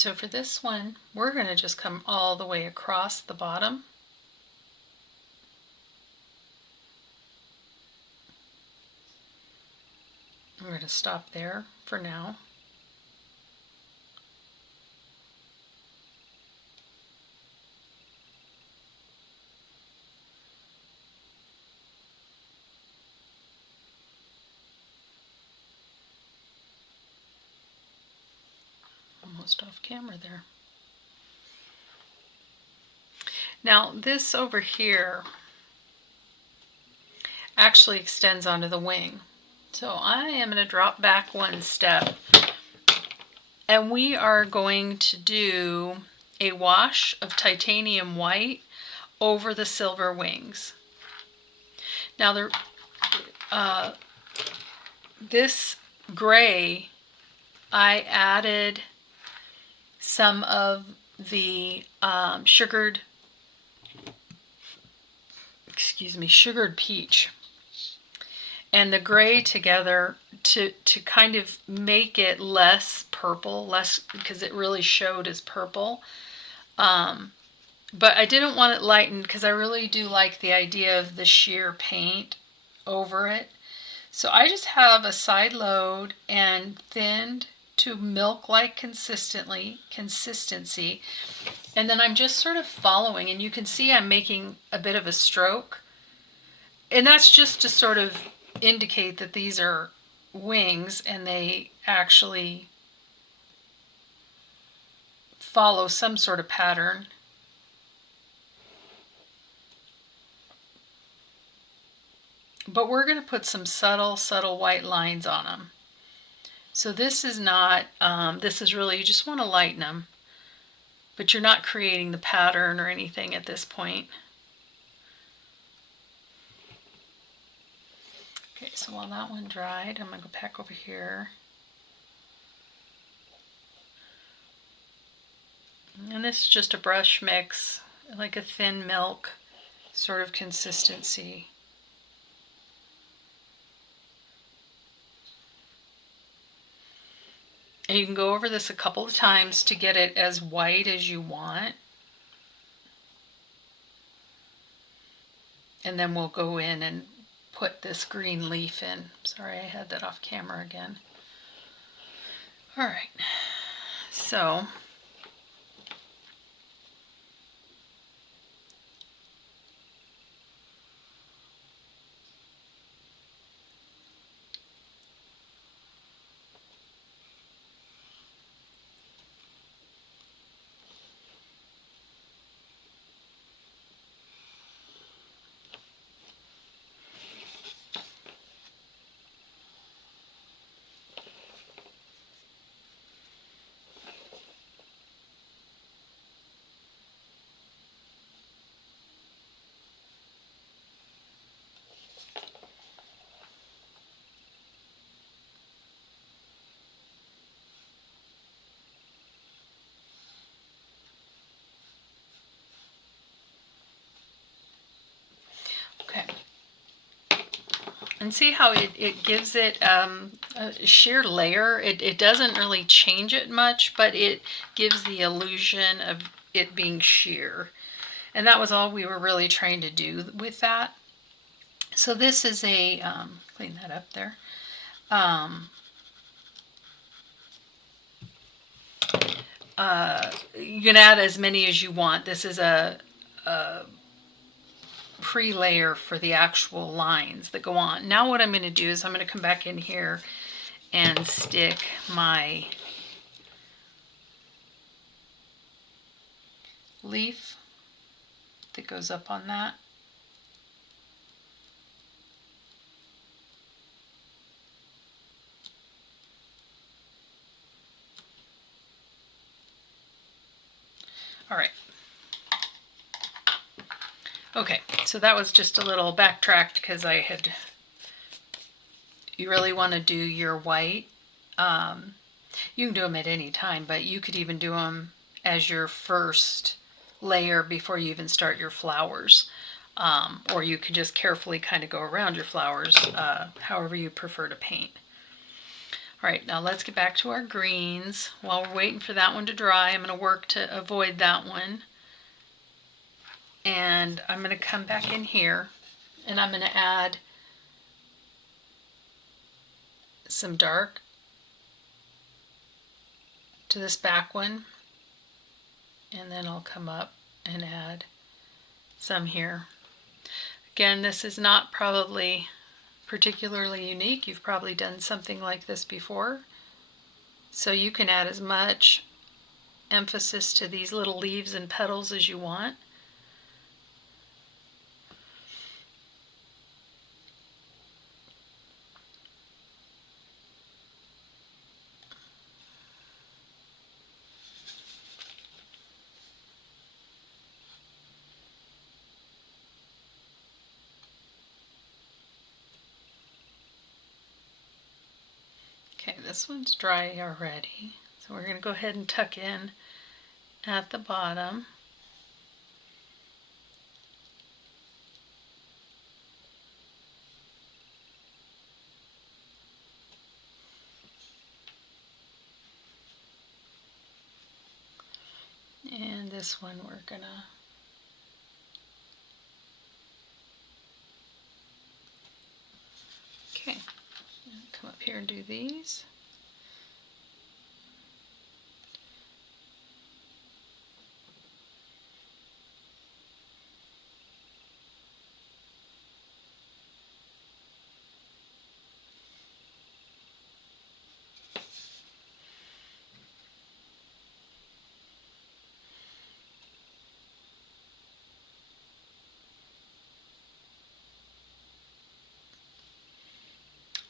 So for this one, we're going to just come all the way across the bottom. We're going to stop there for now. Almost off camera there. Now this over here actually extends onto the wing. So I am going to drop back one step, and we are going to do a wash of titanium white over the silver wings. Now this gray, I added some of the sugared peach and the gray together to kind of make it less purple, because it really showed as purple. But I didn't want it lightened because I really do like the idea of the sheer paint over it. So I just have a side load and thinned to milk-like consistency. And then I'm just sort of following, and you can see I'm making a bit of a stroke. And that's just to sort of indicate that these are wings and they actually follow some sort of pattern. But we're going to put some subtle white lines on them. So this is not, this is really, you just want to lighten them, but you're not creating the pattern or anything at this point. Okay, so while that one dried, I'm going to go back over here. And this is just a brush mix, like a thin milk sort of consistency. And you can go over this a couple of times to get it as white as you want. And then we'll go in and put this green leaf in. Sorry, I had that off camera again. All right, so okay. And see how it gives it a sheer layer. It doesn't really change it much, but it gives the illusion of it being sheer. And that was all we were really trying to do with that. So this is a, clean that up there. You can add as many as you want. This is a pre-layer for the actual lines that go on. Now what I'm going to do is I'm going to come back in here and stick my leaf that goes up on that. All right. Okay, so that was just a little backtracked because you really want to do your white. You can do them at any time, but you could even do them as your first layer before you even start your flowers. Or you can just carefully kind of go around your flowers, however you prefer to paint. All right, now let's get back to our greens. While we're waiting for that one to dry, I'm going to work to avoid that one. And I'm going to come back in here and I'm going to add some dark to this back one. And then I'll come up and add some here. Again, this is not probably particularly unique. You've probably done something like this before. So you can add as much emphasis to these little leaves and petals as you want. Okay, this one's dry already. So we're going to go ahead and tuck in at the bottom. And this one we're going to come up here and do these.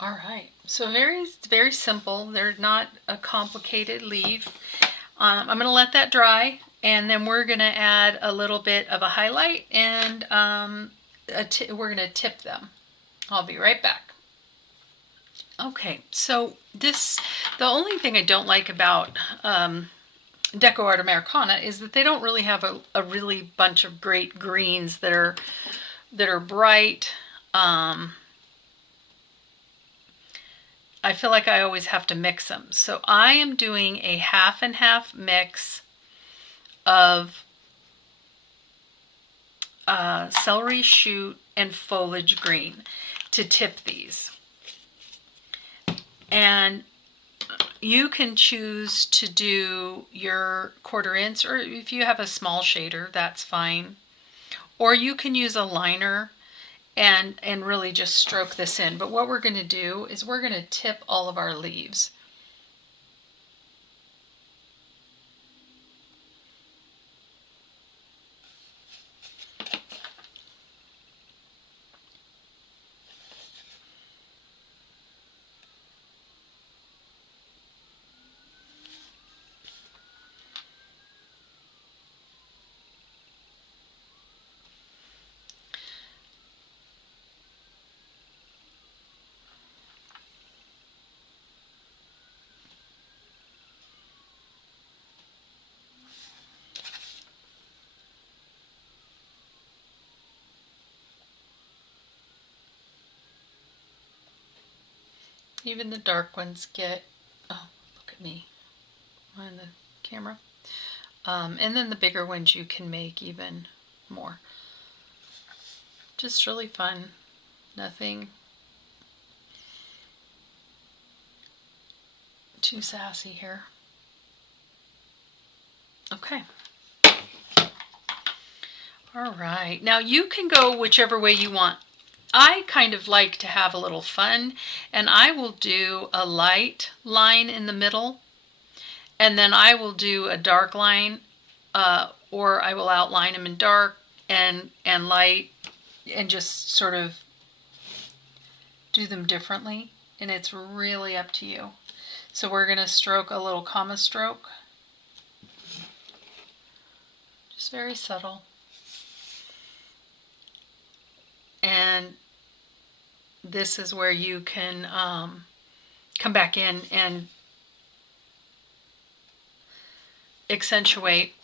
All right, so very simple. They're not a complicated leaf. I'm going to let that dry, and then we're going to add a little bit of a highlight, and we're going to tip them. I'll be right back. Okay, so the only thing I don't like about Deco Art Americana is that they don't really have a really bunch of great greens that are bright. I feel like I always have to mix them. So I am doing a half and half mix of celery shoot and foliage green to tip these. And you can choose to do your 1/4 inch, or if you have a small shader, that's fine. Or you can use a liner and really just stroke this in. But what we're going to do is we're going to tip all of our leaves. Even the dark ones get, oh, look at me on the camera. And then the bigger ones you can make even more. Just really fun. Nothing too sassy here. Okay. All right. Now you can go whichever way you want. I kind of like to have a little fun, and I will do a light line in the middle, and then I will do a dark line, or I will outline them in dark and light, and just sort of do them differently, and it's really up to you. So we're going to stroke a little comma stroke, just very subtle. And this is where you can come back in and accentuate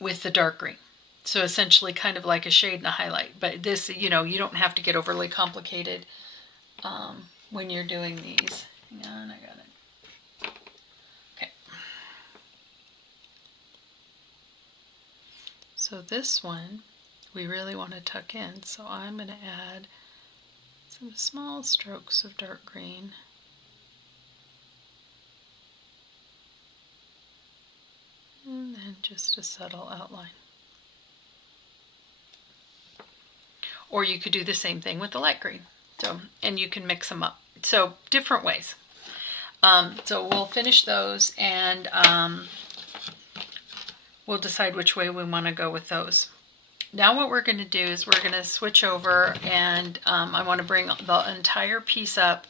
with the dark green. So essentially kind of like a shade and a highlight. But this, you know, you don't have to get overly complicated when you're doing these. Hang on, I got it. Okay. So this one we really want to tuck in, so I'm going to add some small strokes of dark green. And then just a subtle outline. Or you could do the same thing with the light green. So, and you can mix them up. So different ways. So we'll finish those and we'll decide which way we want to go with those. Now what we're going to do is we're going to switch over, and I want to bring the entire piece up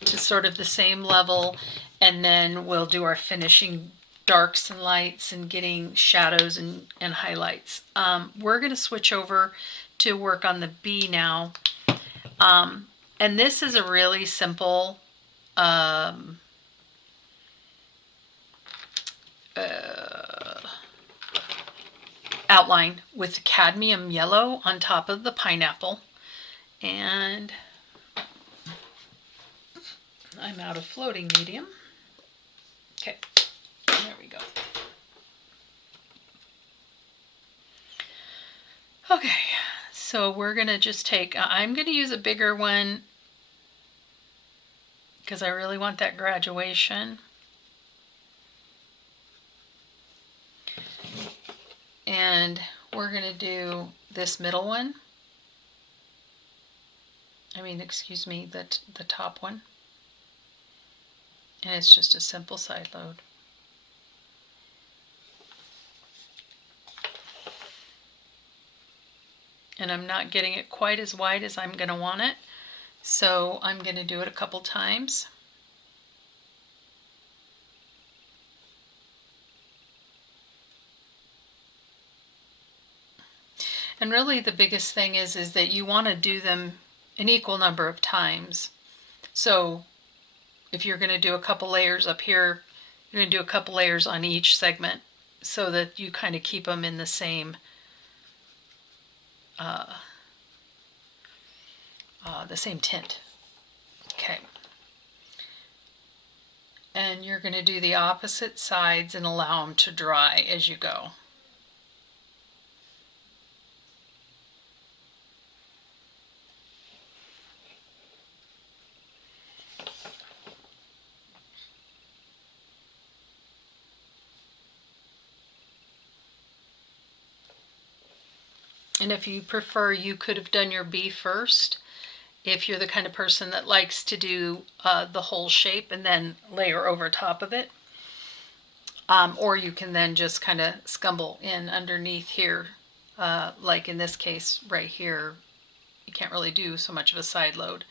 to sort of the same level, and then we'll do our finishing darks and lights and getting shadows and highlights. We're going to switch over to work on the bee now. And this is a really simple outline with cadmium yellow on top of the pineapple. And I'm out of floating medium. Okay, there we go. Okay, so we're going to just take, I'm going to use a bigger one because I really want that graduation. And we're going to do this middle one. Excuse me, the top one. And it's just a simple side load. And I'm not getting it quite as wide as I'm going to want it, so I'm going to do it a couple times. And really the biggest thing is that you want to do them an equal number of times. So if you're going to do a couple layers up here, you're going to do a couple layers on each segment so that you kind of keep them in the same tint. Okay. And you're going to do the opposite sides and allow them to dry as you go. And if you prefer, you could have done your bee first, if you're the kind of person that likes to do the whole shape and then layer over top of it. Or you can then just kind of scumble in underneath here, like in this case right here. You can't really do so much of a side load.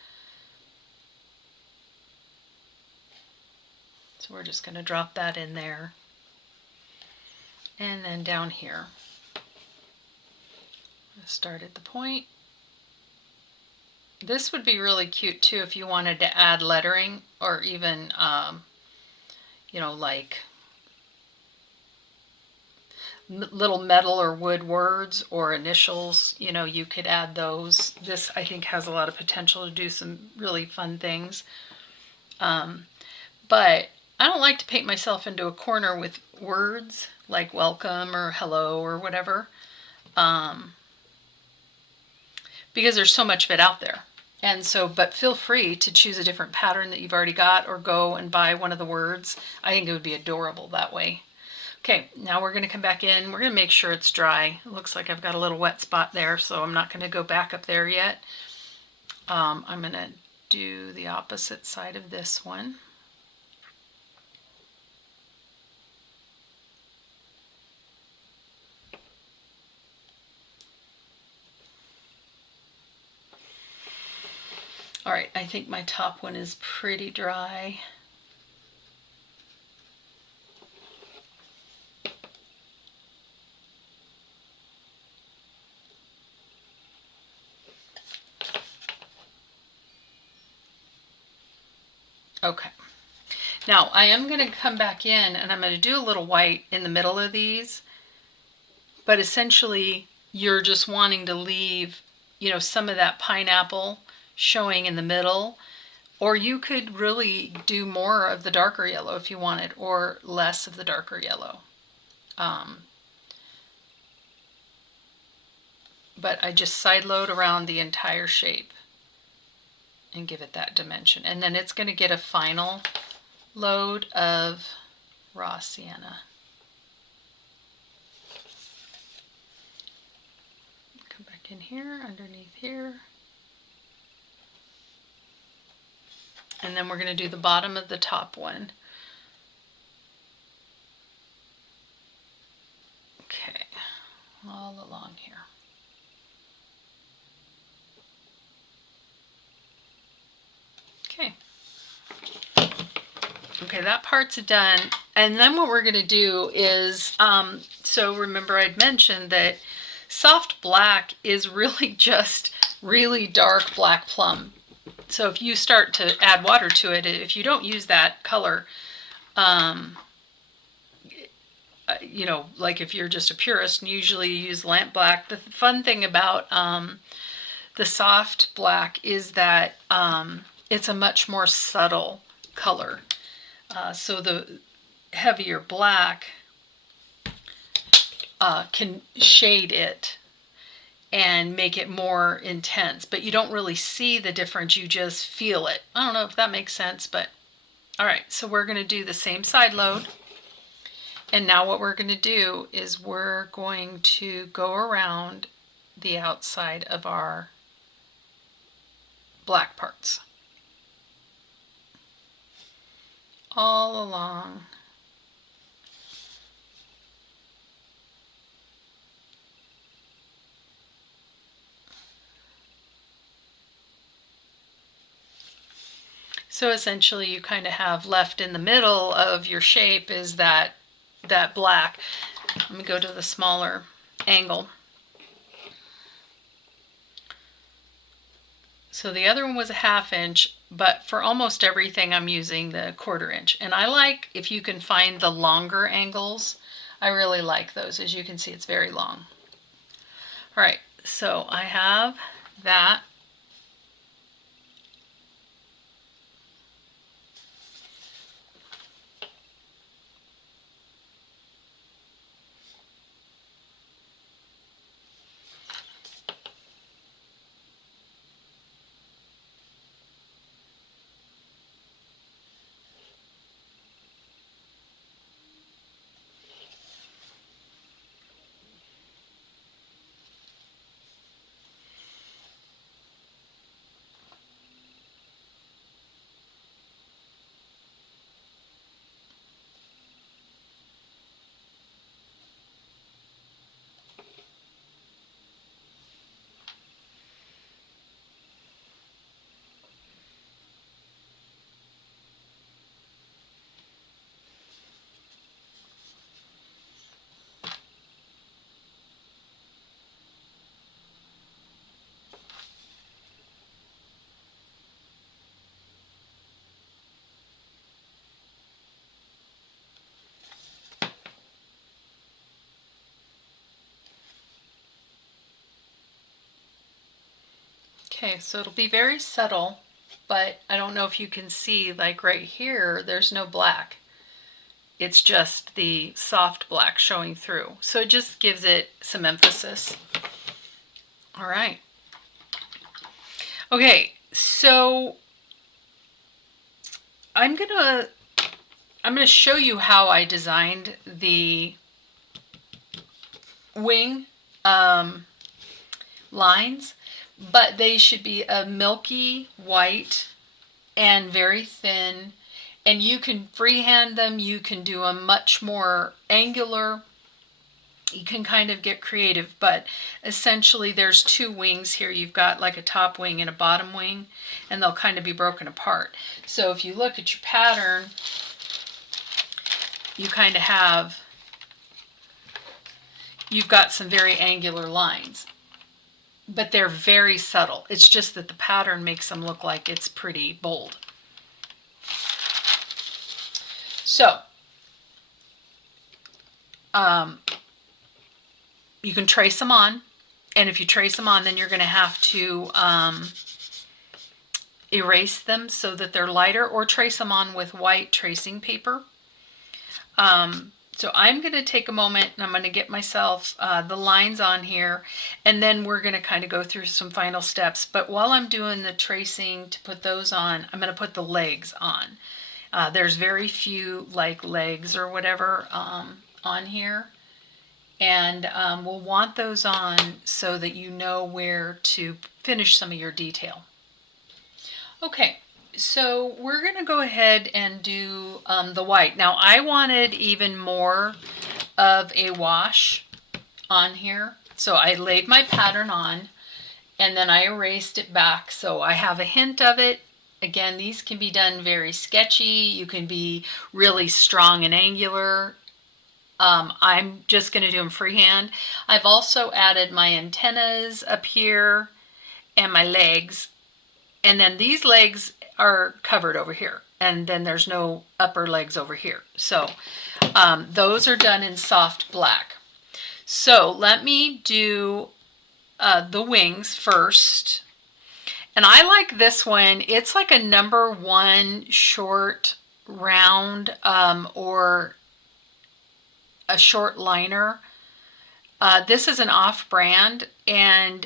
So we're just going to drop that in there. And then down here. Start at the point. This would be really cute too if you wanted to add lettering, or even, like little metal or wood words or initials. You could add those. This, I think, has a lot of potential to do some really fun things. But I don't like to paint myself into a corner with words like welcome or hello or whatever. Because there's so much of it out there. And so, but feel free to choose a different pattern that you've already got, or go and buy one of the words. I think it would be adorable that way. Okay, now we're going to come back in. We're going to make sure it's dry. It looks like I've got a little wet spot there, so I'm not going to go back up there yet. I'm going to do the opposite side of this one. All right, I think my top one is pretty dry. Okay. Now I am going to come back in and I'm going to do a little white in the middle of these, but essentially you're just wanting to leave, some of that pineapple showing in the middle Or you could really do more of the darker yellow if you wanted, or less of the darker yellow. But I just side load around the entire shape and give it that dimension. And then it's going to get a final load of raw sienna. Come back in here, underneath here. And then we're going to do the bottom of the top one. Okay, all along here. Okay. Okay, that part's done. And then what we're going to do is, so remember I'd mentioned that soft black is really just really dark black plum. So if you start to add water to it, if you don't use that color, you know, like if you're just a purist and usually you use lamp black, the fun thing about the soft black is that it's a much more subtle color. So the heavier black can shade it and make it more intense, but you don't really see the difference, you just feel it. I don't know if that makes sense, but all right, so we're going to do the same side load. And now what we're going to do is we're going to go around the outside of our black parts. All along. So essentially you kind of have left in the middle of your shape is that black. Let me go to the smaller angle. So the other one was a 1/2 inch, but for almost everything I'm using the 1/4 inch. And I like, if you can find the longer angles, I really like those. As you can see, it's very long. All right, so I have that. Okay, so it'll be very subtle, but I don't know if you can see, like right here, there's no black. It's just the soft black showing through. So it just gives it some emphasis. All right. Okay, so I'm gonna show you how I designed the wing lines, but they should be a milky white and very thin, and you can freehand them. You can do a much more angular. You can kind of get creative, but essentially there's 2 wings here. You've got like a top wing and a bottom wing, and they'll kind of be broken apart. So if you look at your pattern, you kind of have, you've got some very angular lines, but they're very subtle. It's just that the pattern makes them look like it's pretty bold. So you can trace them on, and if you trace them on, then you're going to have to erase them so that they're lighter, or trace them on with white tracing paper. So I'm going to take a moment and I'm going to get myself the lines on here, and then we're going to kind of go through some final steps. But while I'm doing the tracing to put those on, I'm going to put the legs on. There's very few like legs or whatever on here. And we'll want those on so that you know where to finish some of your detail. Okay, so we're going to go ahead and do the white. Now I wanted even more of a wash on here. So I laid my pattern on and then I erased it back. So I have a hint of it. Again, these can be done very sketchy. You can be really strong and angular. I'm just going to do them freehand. I've also added my antennas up here and my legs. And then these legs are covered over here. And then there's no upper legs over here. So those are done in soft black. So let me do the wings first. And I like this one. It's like a #1 short round or a short liner. This is an off-brand, and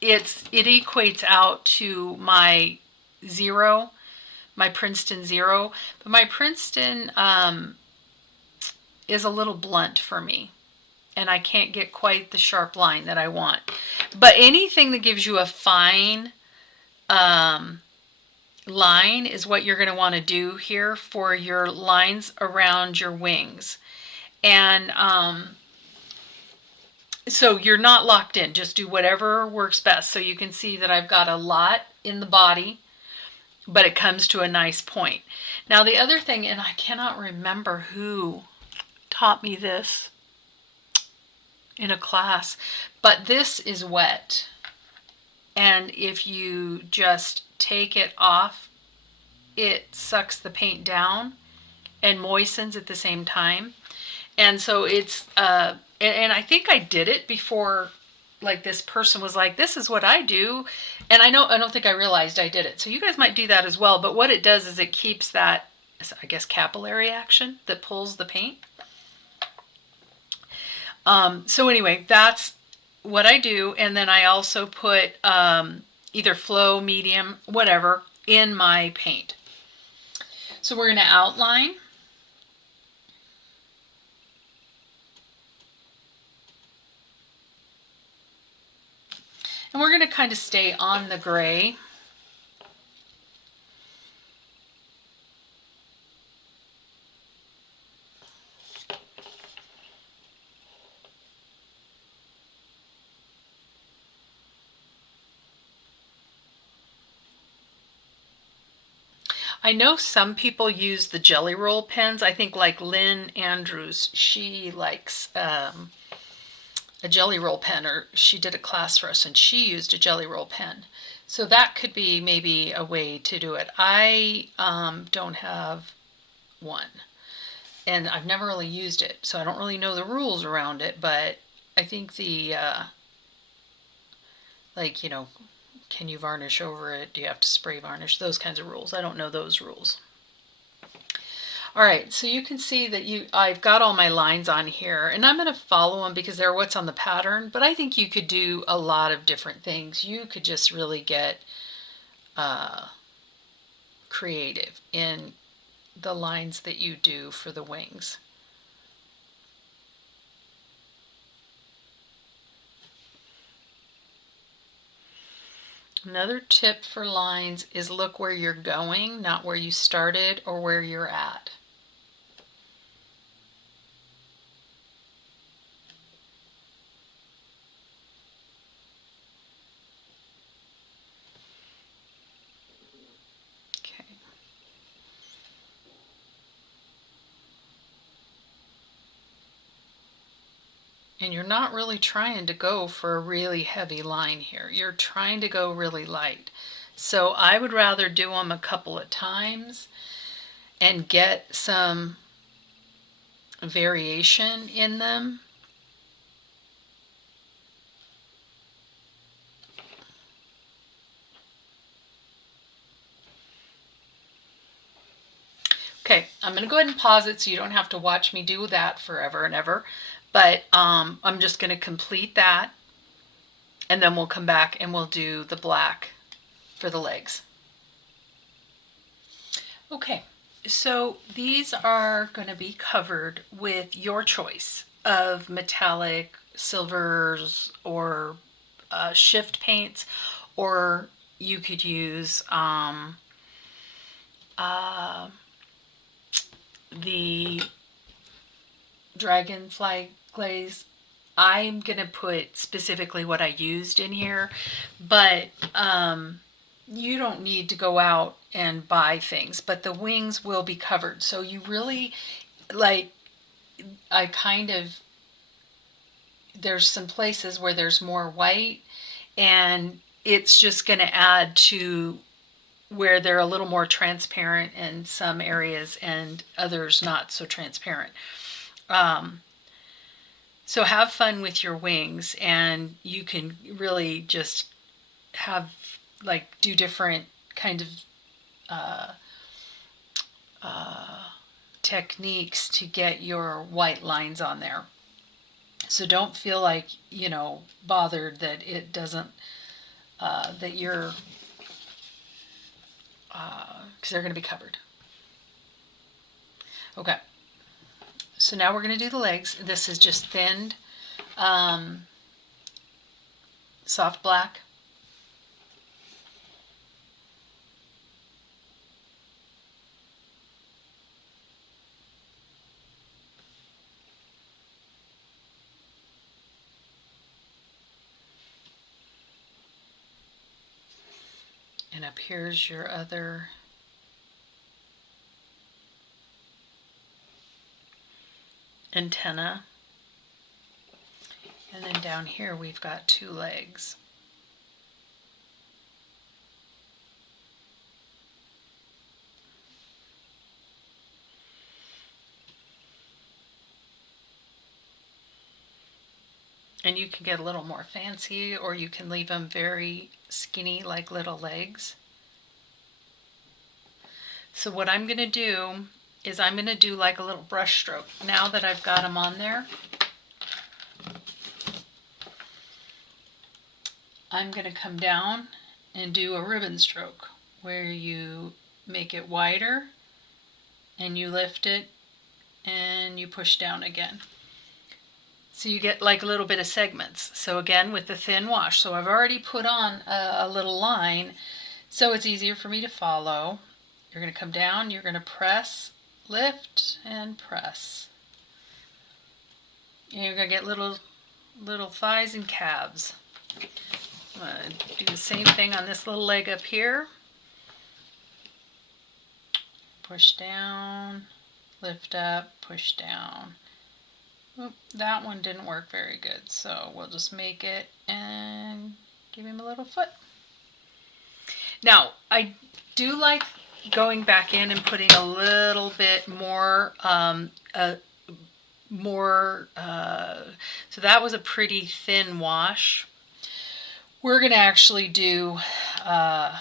it equates out to my zero, my Princeton zero. But my Princeton is a little blunt for me, and I can't get quite the sharp line that I want. But anything that gives you a fine line is what you're going to want to do here for your lines around your wings. And so you're not locked in. Just do whatever works best. So you can see that I've got a lot in the body, but it comes to a nice point. Now the other thing, and I cannot remember who taught me this in a class, but this is wet. And if you just take it off, it sucks the paint down and moistens at the same time. And so it's, and I think I did it before, like this person was like, this is what I do. And I don't think I realized I did it. So you guys might do that as well. But what it does is it keeps that, I guess, capillary action that pulls the paint. So anyway, that's what I do. And then I also put either flow, medium, whatever, in my paint. So we're going to outline. And we're going to kind of stay on the gray. I know some people use the Jelly Roll pens. I think like Lynn Andrews, she likes a Jelly Roll pen, or she did a class for us and she used a Jelly Roll pen. So that could be maybe a way to do it. I don't have one and I've never really used it, so I don't really know the rules around it, but I think the like, you know, can you varnish over it? Do you have to spray varnish? Those kinds of rules. I don't know those rules. All right, so you can see that I've got all my lines on here, and I'm going to follow them because they're what's on the pattern, but I think you could do a lot of different things. You could just really get creative in the lines that you do for the wings. Another tip for lines is look where you're going, not where you started or where you're at. Okay. And you're not really trying to go for a really heavy line here. You're trying to go really light. So I would rather do them a couple of times and get some variation in them. Okay, I'm going to go ahead and pause it so you don't have to watch me do that forever and ever. But I'm just going to complete that, and then we'll come back and we'll do the black for the legs. Okay, so these are going to be covered with your choice of metallic, silvers, or shift paints, or you could use the dragonfly glaze. I'm going to put specifically what I used in here, but you don't need to go out and buy things, but the wings will be covered. So you really, like, I kind of, there's some places where there's more white, and it's just going to add to where they're a little more transparent in some areas and others not so transparent. So have fun with your wings, and you can really just have, like, do different kind of techniques to get your white lines on there. So don't feel like, bothered that it doesn't, that you're, because they're going to be covered. Okay. So now we're going to do the legs. This is just thinned, soft black. And up here's your other antenna. And then down here we've got 2 legs. And you can get a little more fancy, or you can leave them very skinny, like little legs. So what I'm going to do is I'm going to do like a little brush stroke. Now that I've got them on there, I'm going to come down and do a ribbon stroke where you make it wider and you lift it and you push down again. So you get like a little bit of segments. So again, with the thin wash. So I've already put on a little line, so it's easier for me to follow. You're going to come down, you're going to press, lift, and press. And you're going to get little thighs and calves. I'm going to do the same thing on this little leg up here. Push down, lift up, push down. Oop, that one didn't work very good, so we'll just make it and give him a little foot. Now, I do like going back in and putting a little bit more, so that was a pretty thin wash. We're going to actually do a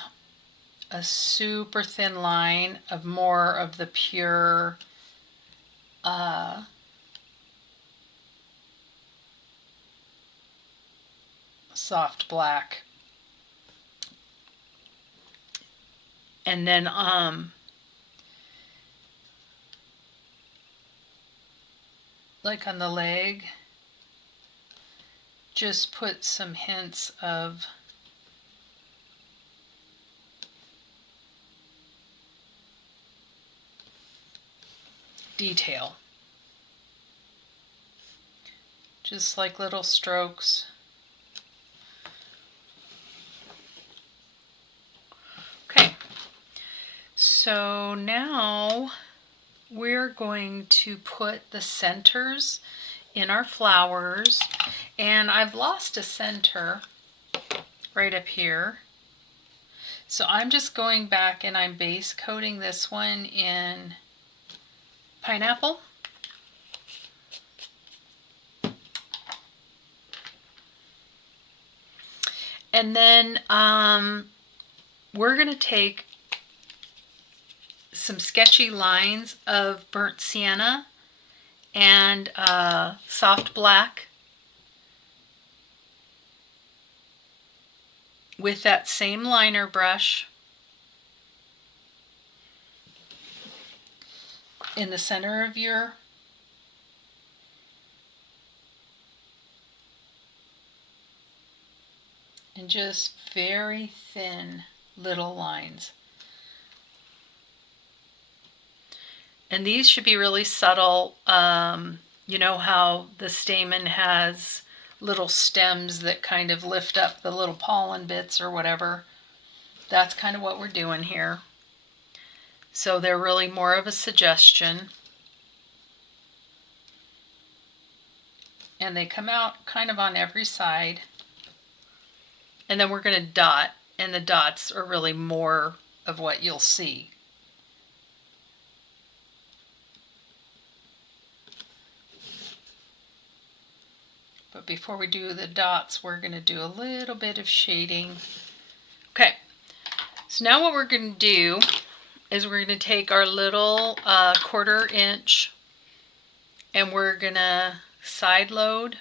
super thin line of more of the pure soft black. And then like on the leg, just put some hints of detail. Just like little strokes. Okay, so now we're going to put the centers in our flowers, and I've lost a center right up here. So I'm just going back and I'm base coating this one in pineapple. And then we're going to take some sketchy lines of burnt sienna and soft black with that same liner brush in the center of your and just very thin little lines. And these should be really subtle. You know how the stamen has little stems that kind of lift up the little pollen bits or whatever? That's kind of what we're doing here. So they're really more of a suggestion. And they come out kind of on every side. And then we're going to dot, and the dots are really more of what you'll see. But before we do the dots, we're going to do a little bit of shading. Okay, so now what we're going to do is we're going to take our little 1/4 inch and we're going to side load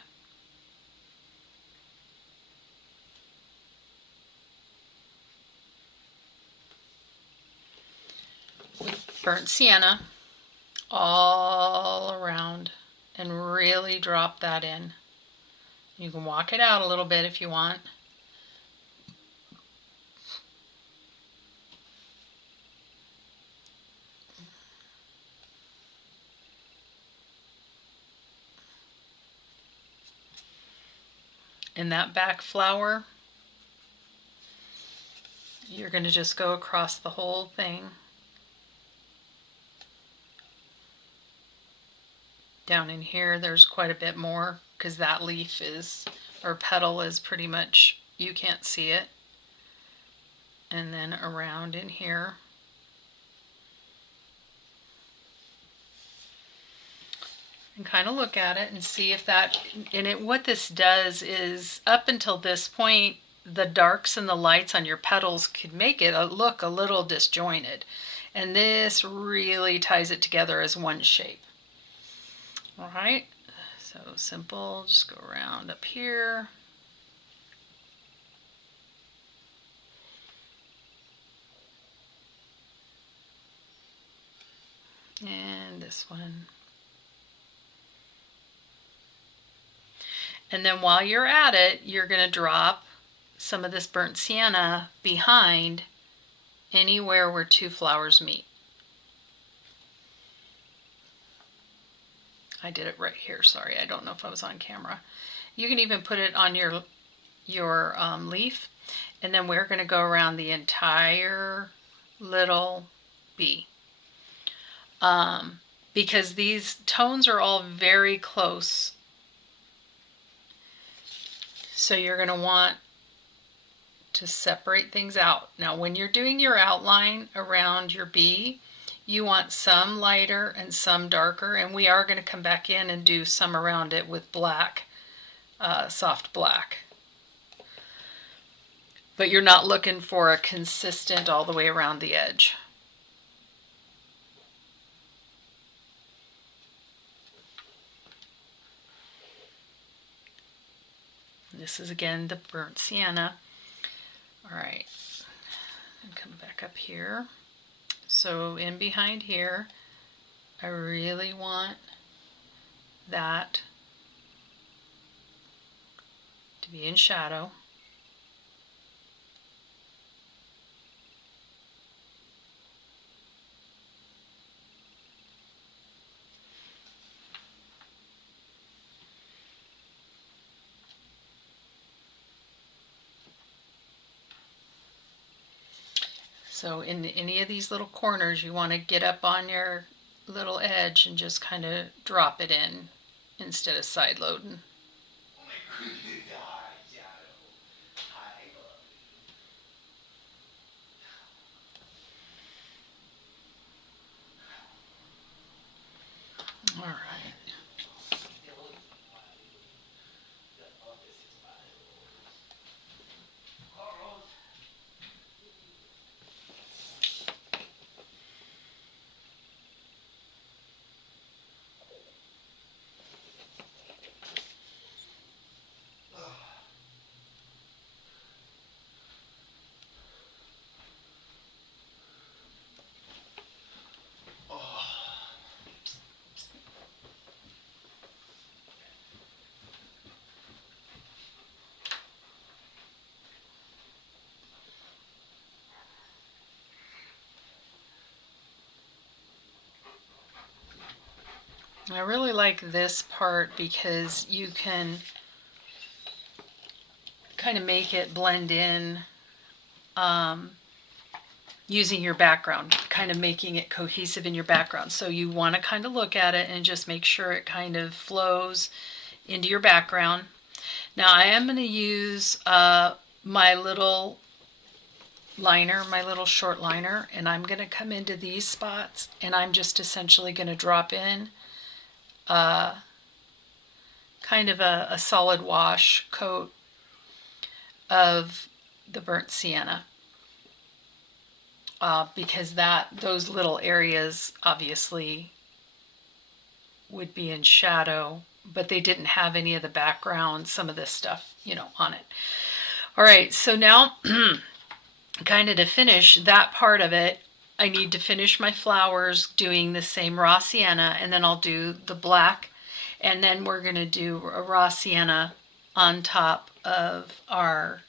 with burnt sienna all around and really drop that in. You can walk it out a little bit if you want. In that back flower, you're going to just go across the whole thing. Down in here, there's quite a bit more because that leaf is, or petal is pretty much, you can't see it. And then around in here. And kind of look at it and see if that, and it, what this does is up until this point, the darks and the lights on your petals could make it look a little disjointed. And this really ties it together as one shape. All right, so simple, just go around up here. And this one. And then while you're at it, you're going to drop some of this burnt sienna behind anywhere where two flowers meet. I did it right here, sorry, I don't know if I was on camera. You can even put it on your leaf, and then we're going to go around the entire little bee. Because these tones are all very close. So you're going to want to separate things out. Now when you're doing your outline around your bee, you want some lighter and some darker, and we are going to come back in and do some around it with black, soft black. But you're not looking for a consistent all the way around the edge. This is again the burnt sienna. All right, and come back up here. So in behind here, I really want that to be in shadow. So in any of these little corners, you want to get up on your little edge and just kind of drop it in instead of side loading. All right. I really like this part because you can kind of make it blend in using your background, kind of making it cohesive in your background. So you want to kind of look at it and just make sure it kind of flows into your background. Now I am going to use my little liner, my little short liner, and I'm going to come into these spots and I'm just essentially going to drop in kind of a solid wash coat of the burnt sienna. Because those little areas obviously would be in shadow, but they didn't have any of the background, some of this stuff, on it. All right, so now kind of to finish that part of it, I need to finish my flowers doing the same raw sienna, and then I'll do the black, and then we're going to do a raw sienna on top of our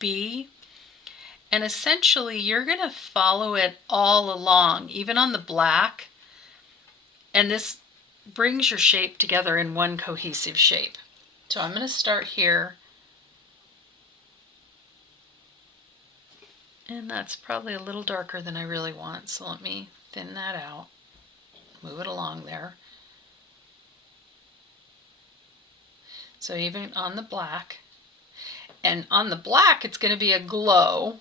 bee. And essentially you're going to follow it all along, even on the black, and this brings your shape together in one cohesive shape. So I'm going to start here, and that's probably a little darker than I really want, so let me thin that out, move it along there. So even on the black, and on the black it's going to be a glow.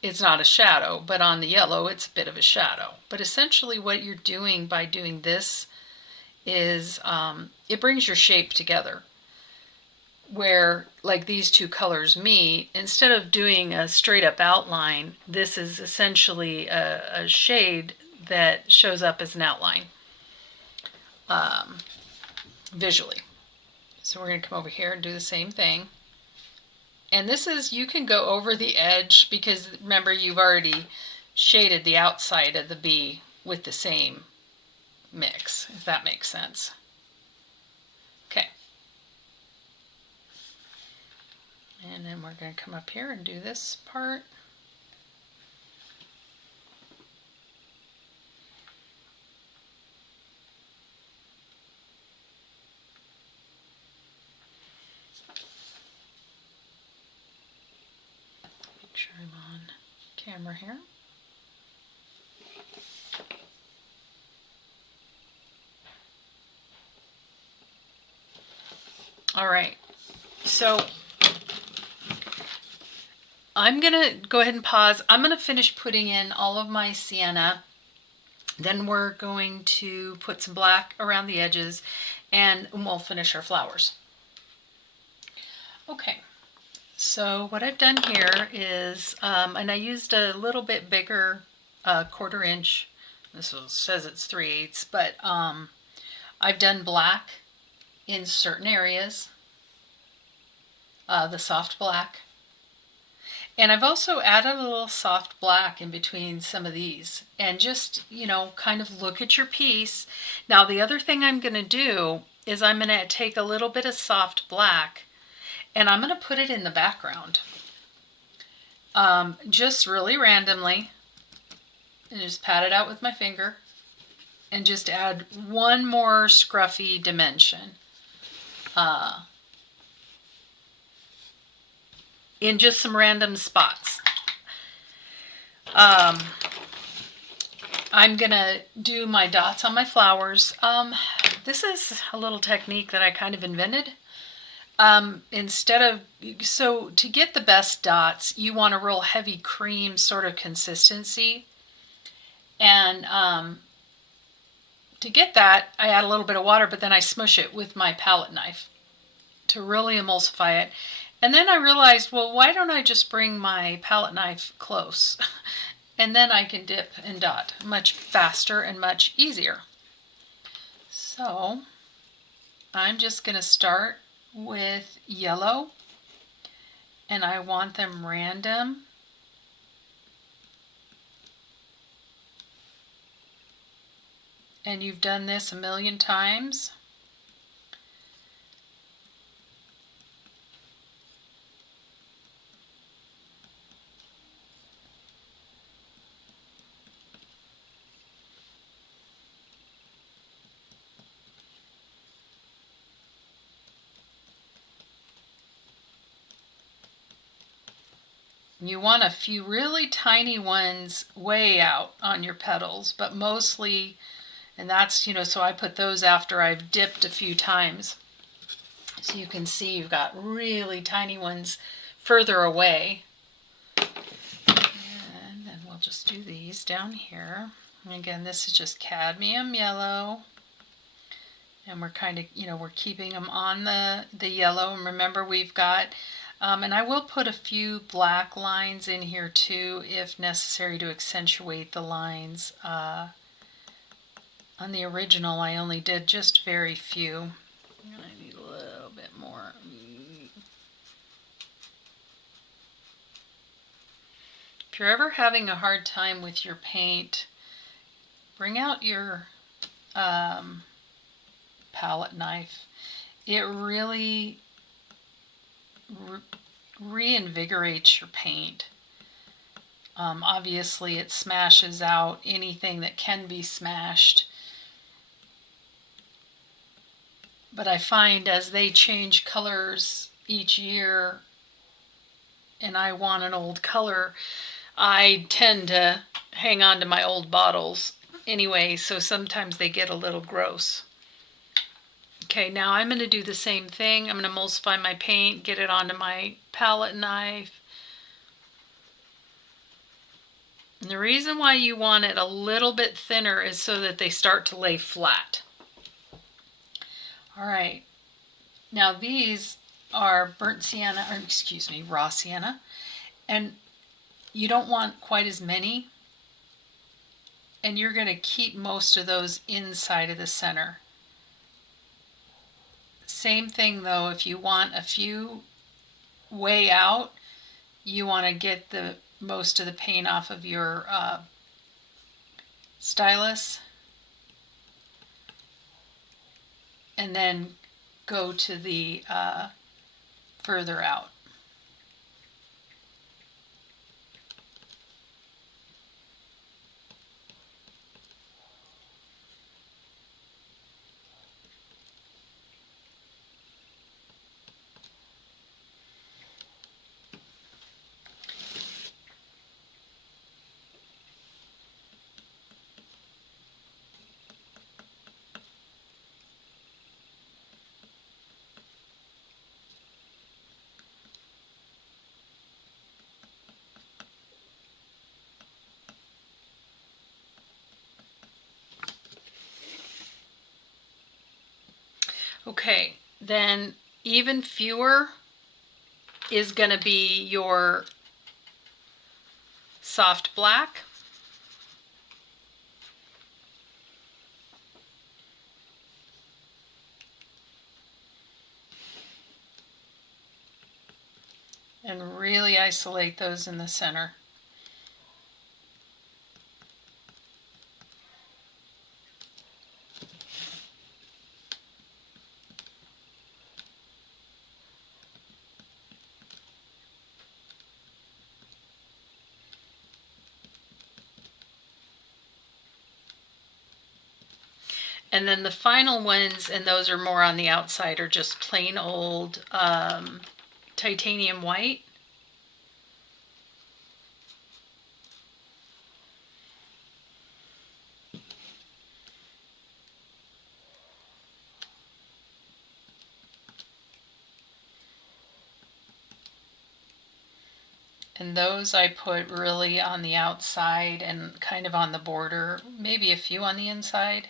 It's not a shadow, but on the yellow it's a bit of a shadow. But essentially what you're doing by doing this is it brings your shape together. Where like these two colors meet, instead of doing a straight up outline, this is essentially a shade that shows up as an outline visually. So we're going to come over here and do the same thing. And this is, you can go over the edge because remember you've already shaded the outside of the bee with the same mix, if that makes sense. Okay. And then we're going to come up here and do this part. Make sure I'm on camera here. All right, so I'm going to go ahead and pause. I'm going to finish putting in all of my sienna. Then we're going to put some black around the edges and we'll finish our flowers. Okay, so what I've done here is, and I used a little bit bigger 1/4 inch. This says it's 3/8, but I've done black in certain areas, the soft black. And I've also added a little soft black in between some of these. And just, kind of look at your piece. Now the other thing I'm going to do is I'm going to take a little bit of soft black and I'm going to put it in the background. Just really randomly. And just pat it out with my finger. And just add one more scruffy dimension. In just some random spots. I'm going to do my dots on my flowers. This is a little technique that I kind of invented. So to get the best dots, you want a real heavy cream sort of consistency. And to get that, I add a little bit of water, but then I smush it with my palette knife to really emulsify it. And then I realized, well, why don't I just bring my palette knife close? And then I can dip and dot much faster and much easier. So I'm just going to start with yellow, and I want them random. And you've done this a million times. You want a few really tiny ones way out on your petals, but mostly, and that's, so I put those after I've dipped a few times. So you can see you've got really tiny ones further away. And then we'll just do these down here. And again, this is just cadmium yellow. And we're kind of, we're keeping them on the yellow. And remember, we've got, and I will put a few black lines in here too, if necessary, to accentuate the lines. On the original, I only did just very few. I need a little bit more. If you're ever having a hard time with your paint, bring out your palette knife. It really reinvigorates your paint. Obviously, it smashes out anything that can be smashed. But I find as they change colors each year, and I want an old color, I tend to hang on to my old bottles anyway, so sometimes they get a little gross. Okay, now I'm going to do the same thing. I'm going to emulsify my paint, get it onto my palette knife. And the reason why you want it a little bit thinner is so that they start to lay flat. All right, now these are burnt sienna, or excuse me, raw sienna, and you don't want quite as many, and you're going to keep most of those inside of the center. Same thing though, if you want a few way out, you want to get the most of the paint off of your stylus and then go to the further out. Okay, then even fewer is going to be your soft black. And really isolate those in the center. And then the final ones, and those are more on the outside, are just plain old titanium white. And those I put really on the outside and kind of on the border, maybe a few on the inside.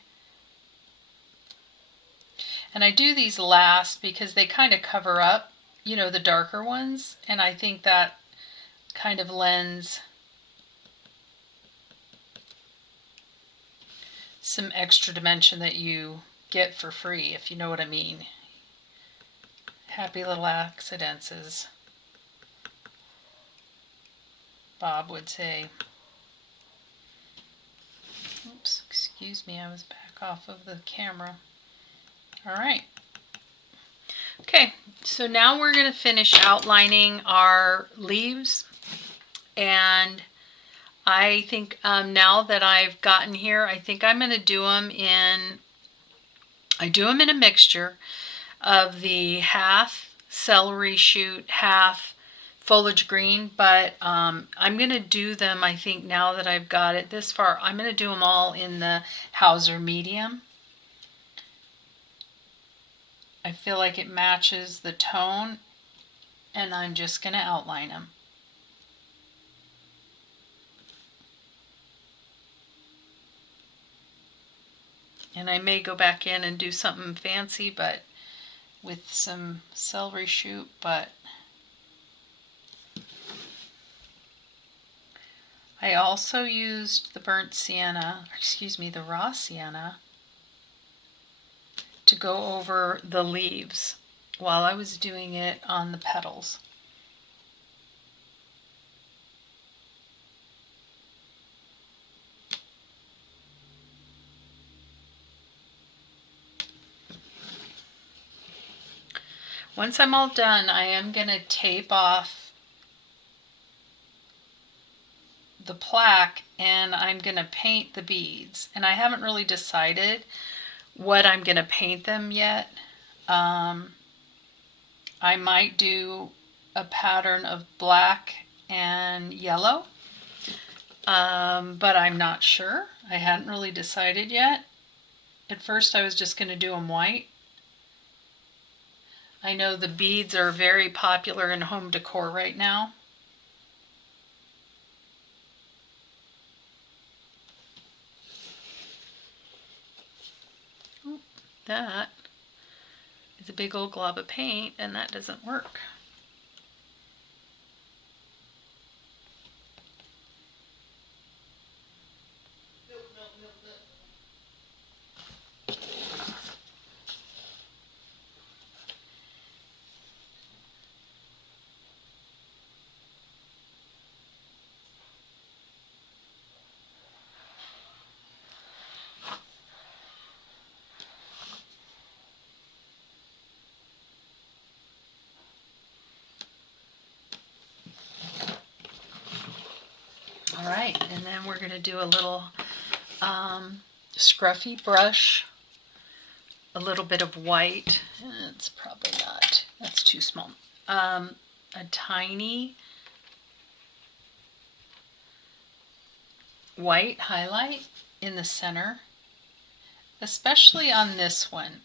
And I do these last because they kind of cover up, the darker ones. And I think that kind of lends some extra dimension that you get for free, if you know what I mean. Happy little accidents, as Bob would say. Oops, excuse me, I was back off of the camera. All right. Okay, so now we're going to finish outlining our leaves. And I think now that I've gotten here, I think I'm going to do them in, I do them in a mixture of the half celery shoot, half foliage green, but I'm going to do them, I think now that I've got it this far, I'm going to do them all in the Hauser medium. I feel like it matches the tone, and I'm just going to outline them. And I may go back in and do something fancy, but with some celery shoot, but I also used the burnt sienna, excuse me, the raw sienna, to go over the leaves while I was doing it on the petals. Once I'm all done, I am going to tape off the plaque and I'm going to paint the beads. And I haven't really decided what I'm going to paint them yet. I might do a pattern of black and yellow, but I'm not sure. I hadn't really decided yet. At first I was just going to do them white. I know the beads are very popular in home decor right now. That is a big old glob of paint, and that doesn't work. All right, and then we're going to do a little scruffy brush, a little bit of white. It's probably not, that's too small. A tiny white highlight in the center, especially on this one.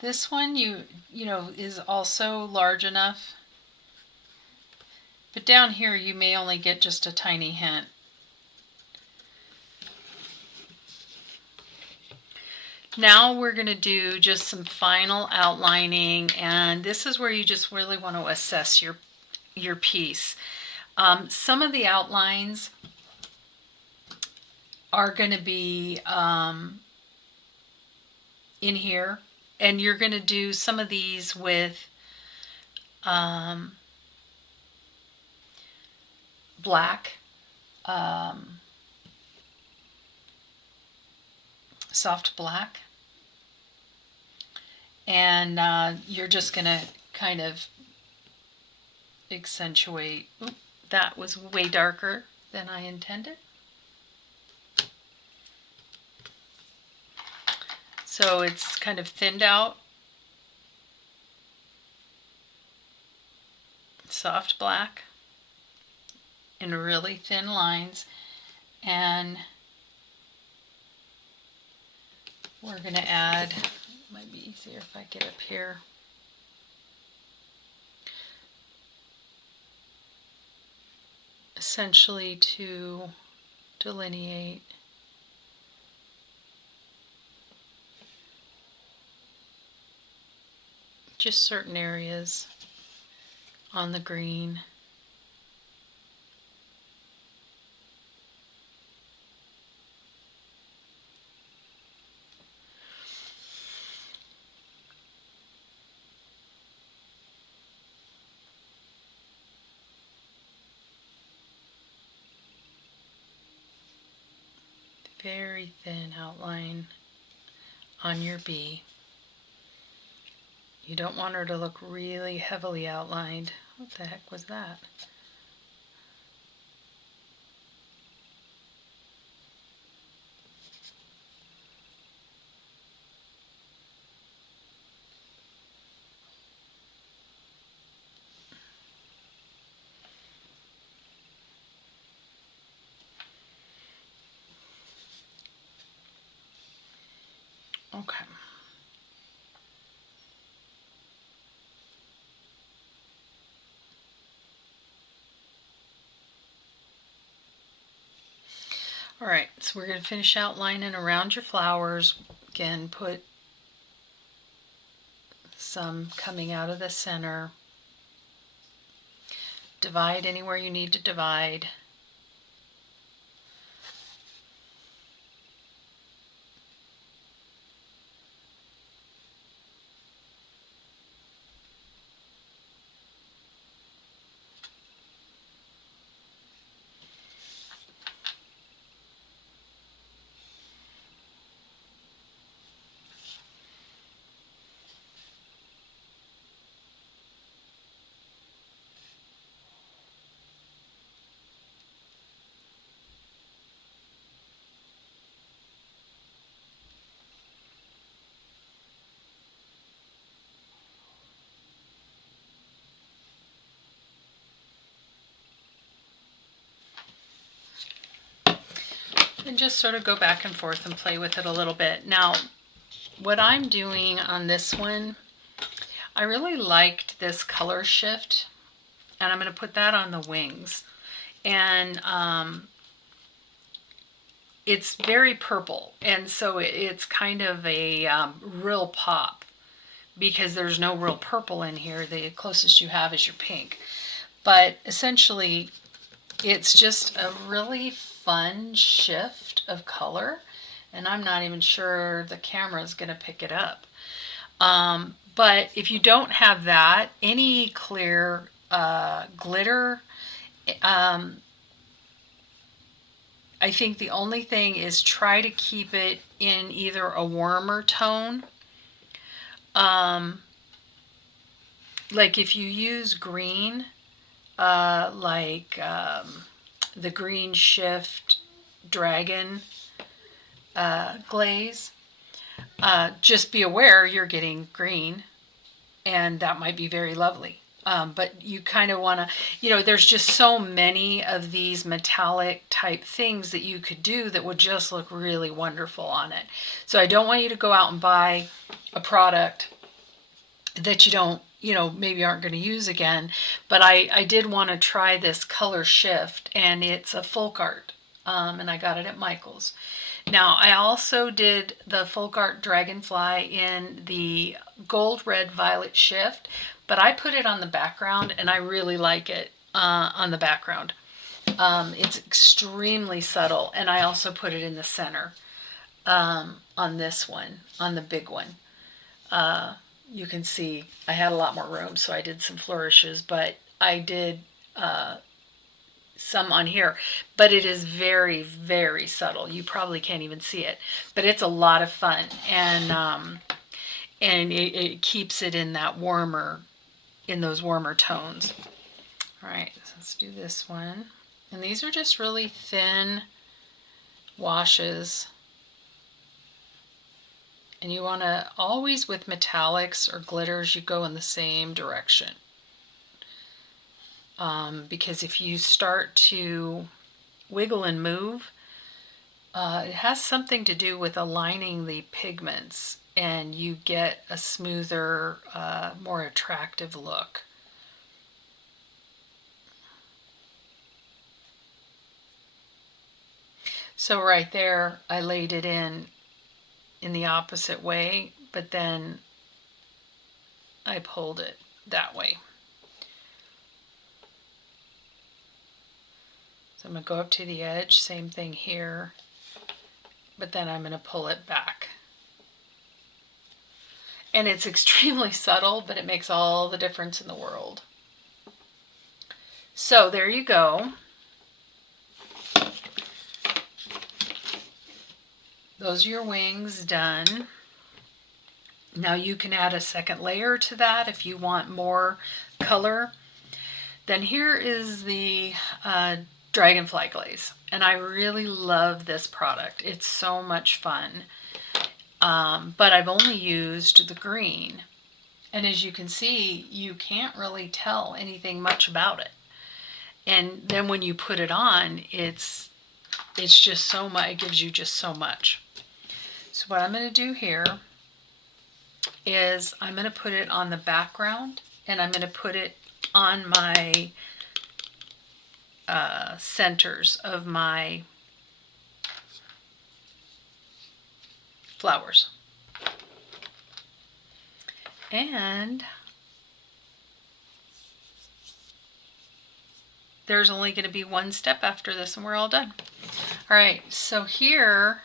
This one you know is also large enough, but down here you may only get just a tiny hint. Now we're going to do just some final outlining, and this is where you just really want to assess your piece. Some of the outlines are going to be in here, and you're going to do some of these with black, soft black, and you're just going to kind of accentuate. Oop, that was way darker than I intended. So it's kind of thinned out. Soft black in really thin lines, and we're going to add, it might be easier if I get up here, essentially to delineate just certain areas on the green. Very thin outline on your bee. You don't want her to look really heavily outlined. What the heck was that? Okay. All right, so we're going to finish outlining around your flowers. Again, put some coming out of the center. Divide anywhere you need to divide. And just sort of go back and forth and play with it a little bit. Now, what I'm doing on this one, I really liked this color shift, and I'm going to put that on the wings. And it's very purple, and so it's kind of a real pop because there's no real purple in here. The closest you have is your pink. But essentially, it's just a really fun shift of color, and I'm not even sure the camera is going to pick it up. But if you don't have that, any clear glitter, I think the only thing is try to keep it in either a warmer tone. Like if you use green, the Green Shift Dragon glaze, just be aware you're getting green, and that might be very lovely. But you kind of want to, there's just so many of these metallic type things that you could do that would just look really wonderful on it. So I don't want you to go out and buy a product that you don't, maybe aren't going to use again. But I did want to try this color shift, and it's a folk art, and I got it at Michael's. Now, I also did the folk art dragonfly in the gold, red, violet shift, but I put it on the background, and I really like it on the background. It's extremely subtle, and I also put it in the center on this one, on the big one. You can see I had a lot more room, so I did some flourishes, but I did some on here, but it is very, very subtle. You probably can't even see it, but it's a lot of fun, and it keeps it in that in those warmer tones. All right, so let's do this one, and these are just really thin washes. And you want to always, with metallics or glitters, you go in the same direction. Because if you start to wiggle and move, it has something to do with aligning the pigments, and you get a smoother, more attractive look. So right there, I laid it in the opposite way, but then I pulled it that way. So I'm going to go up to the edge, same thing here, but then I'm going to pull it back. And it's extremely subtle, but it makes all the difference in the world. So there you go. Those are your wings done. Now you can add a second layer to that if you want more color. Then here is the dragonfly glaze, and I really love this product. It's so much fun, but I've only used the green, and as you can see, you can't really tell anything much about it. And then when you put it on, it's just so much. It gives you just so much. So what I'm going to do here is I'm going to put it on the background, and I'm going to put it on my centers of my flowers. And there's only going to be one step after this and we're all done. All right, so here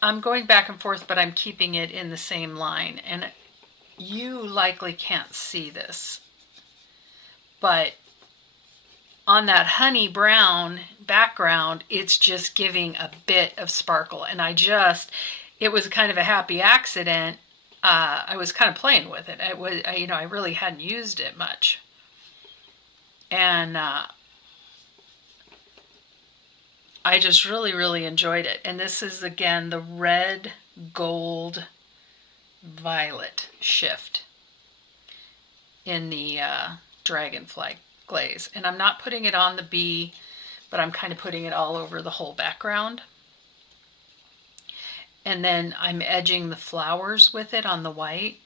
I'm going back and forth, but I'm keeping it in the same line. And you likely can't see this, but on that honey brown background, it's just giving a bit of sparkle. And it was kind of a happy accident. I was kind of playing with it. I really hadn't used it much. And I just really, really enjoyed it. And this is, again, the red, gold, violet shift in the dragonfly glaze. And I'm not putting it on the bee, but I'm kind of putting it all over the whole background. And then I'm edging the flowers with it on the white.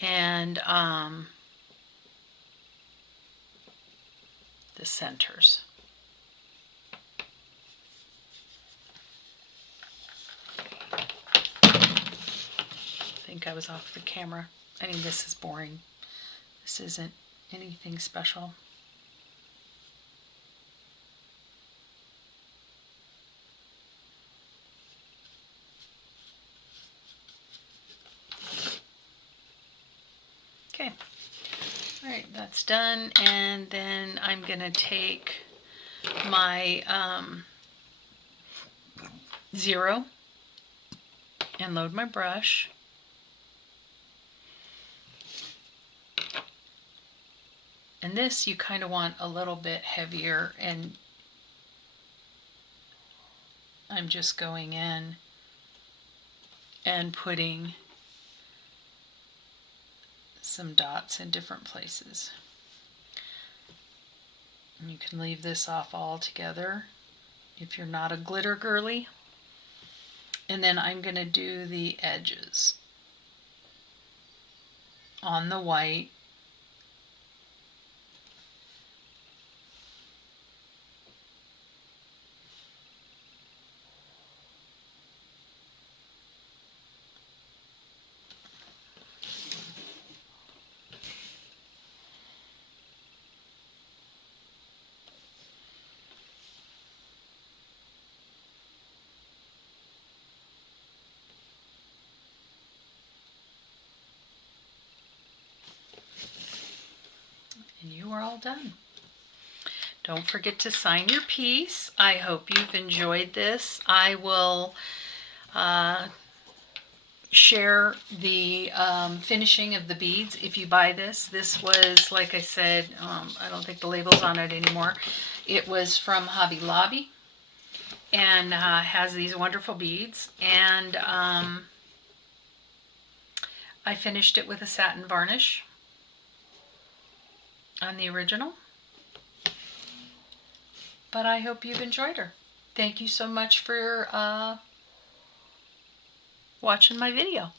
And the centers. I think I was off the camera. I mean, this is boring. This isn't anything special. Okay. All right, that's done. And then I'm going to take my 0 and load my brush. And this you kind of want a little bit heavier, and I'm just going in and putting some dots in different places. And you can leave this off altogether if you're not a glitter girly. And then I'm going to do the edges on the white. And you are all done. Don't forget to sign your piece. I hope you've enjoyed this. I will share the finishing of the beads if you buy this. This was, like I said, I don't think the label's on it anymore. It was from Hobby Lobby and has these wonderful beads. And I finished it with a satin varnish on the original. But I hope you've enjoyed her. Thank you so much for watching my video.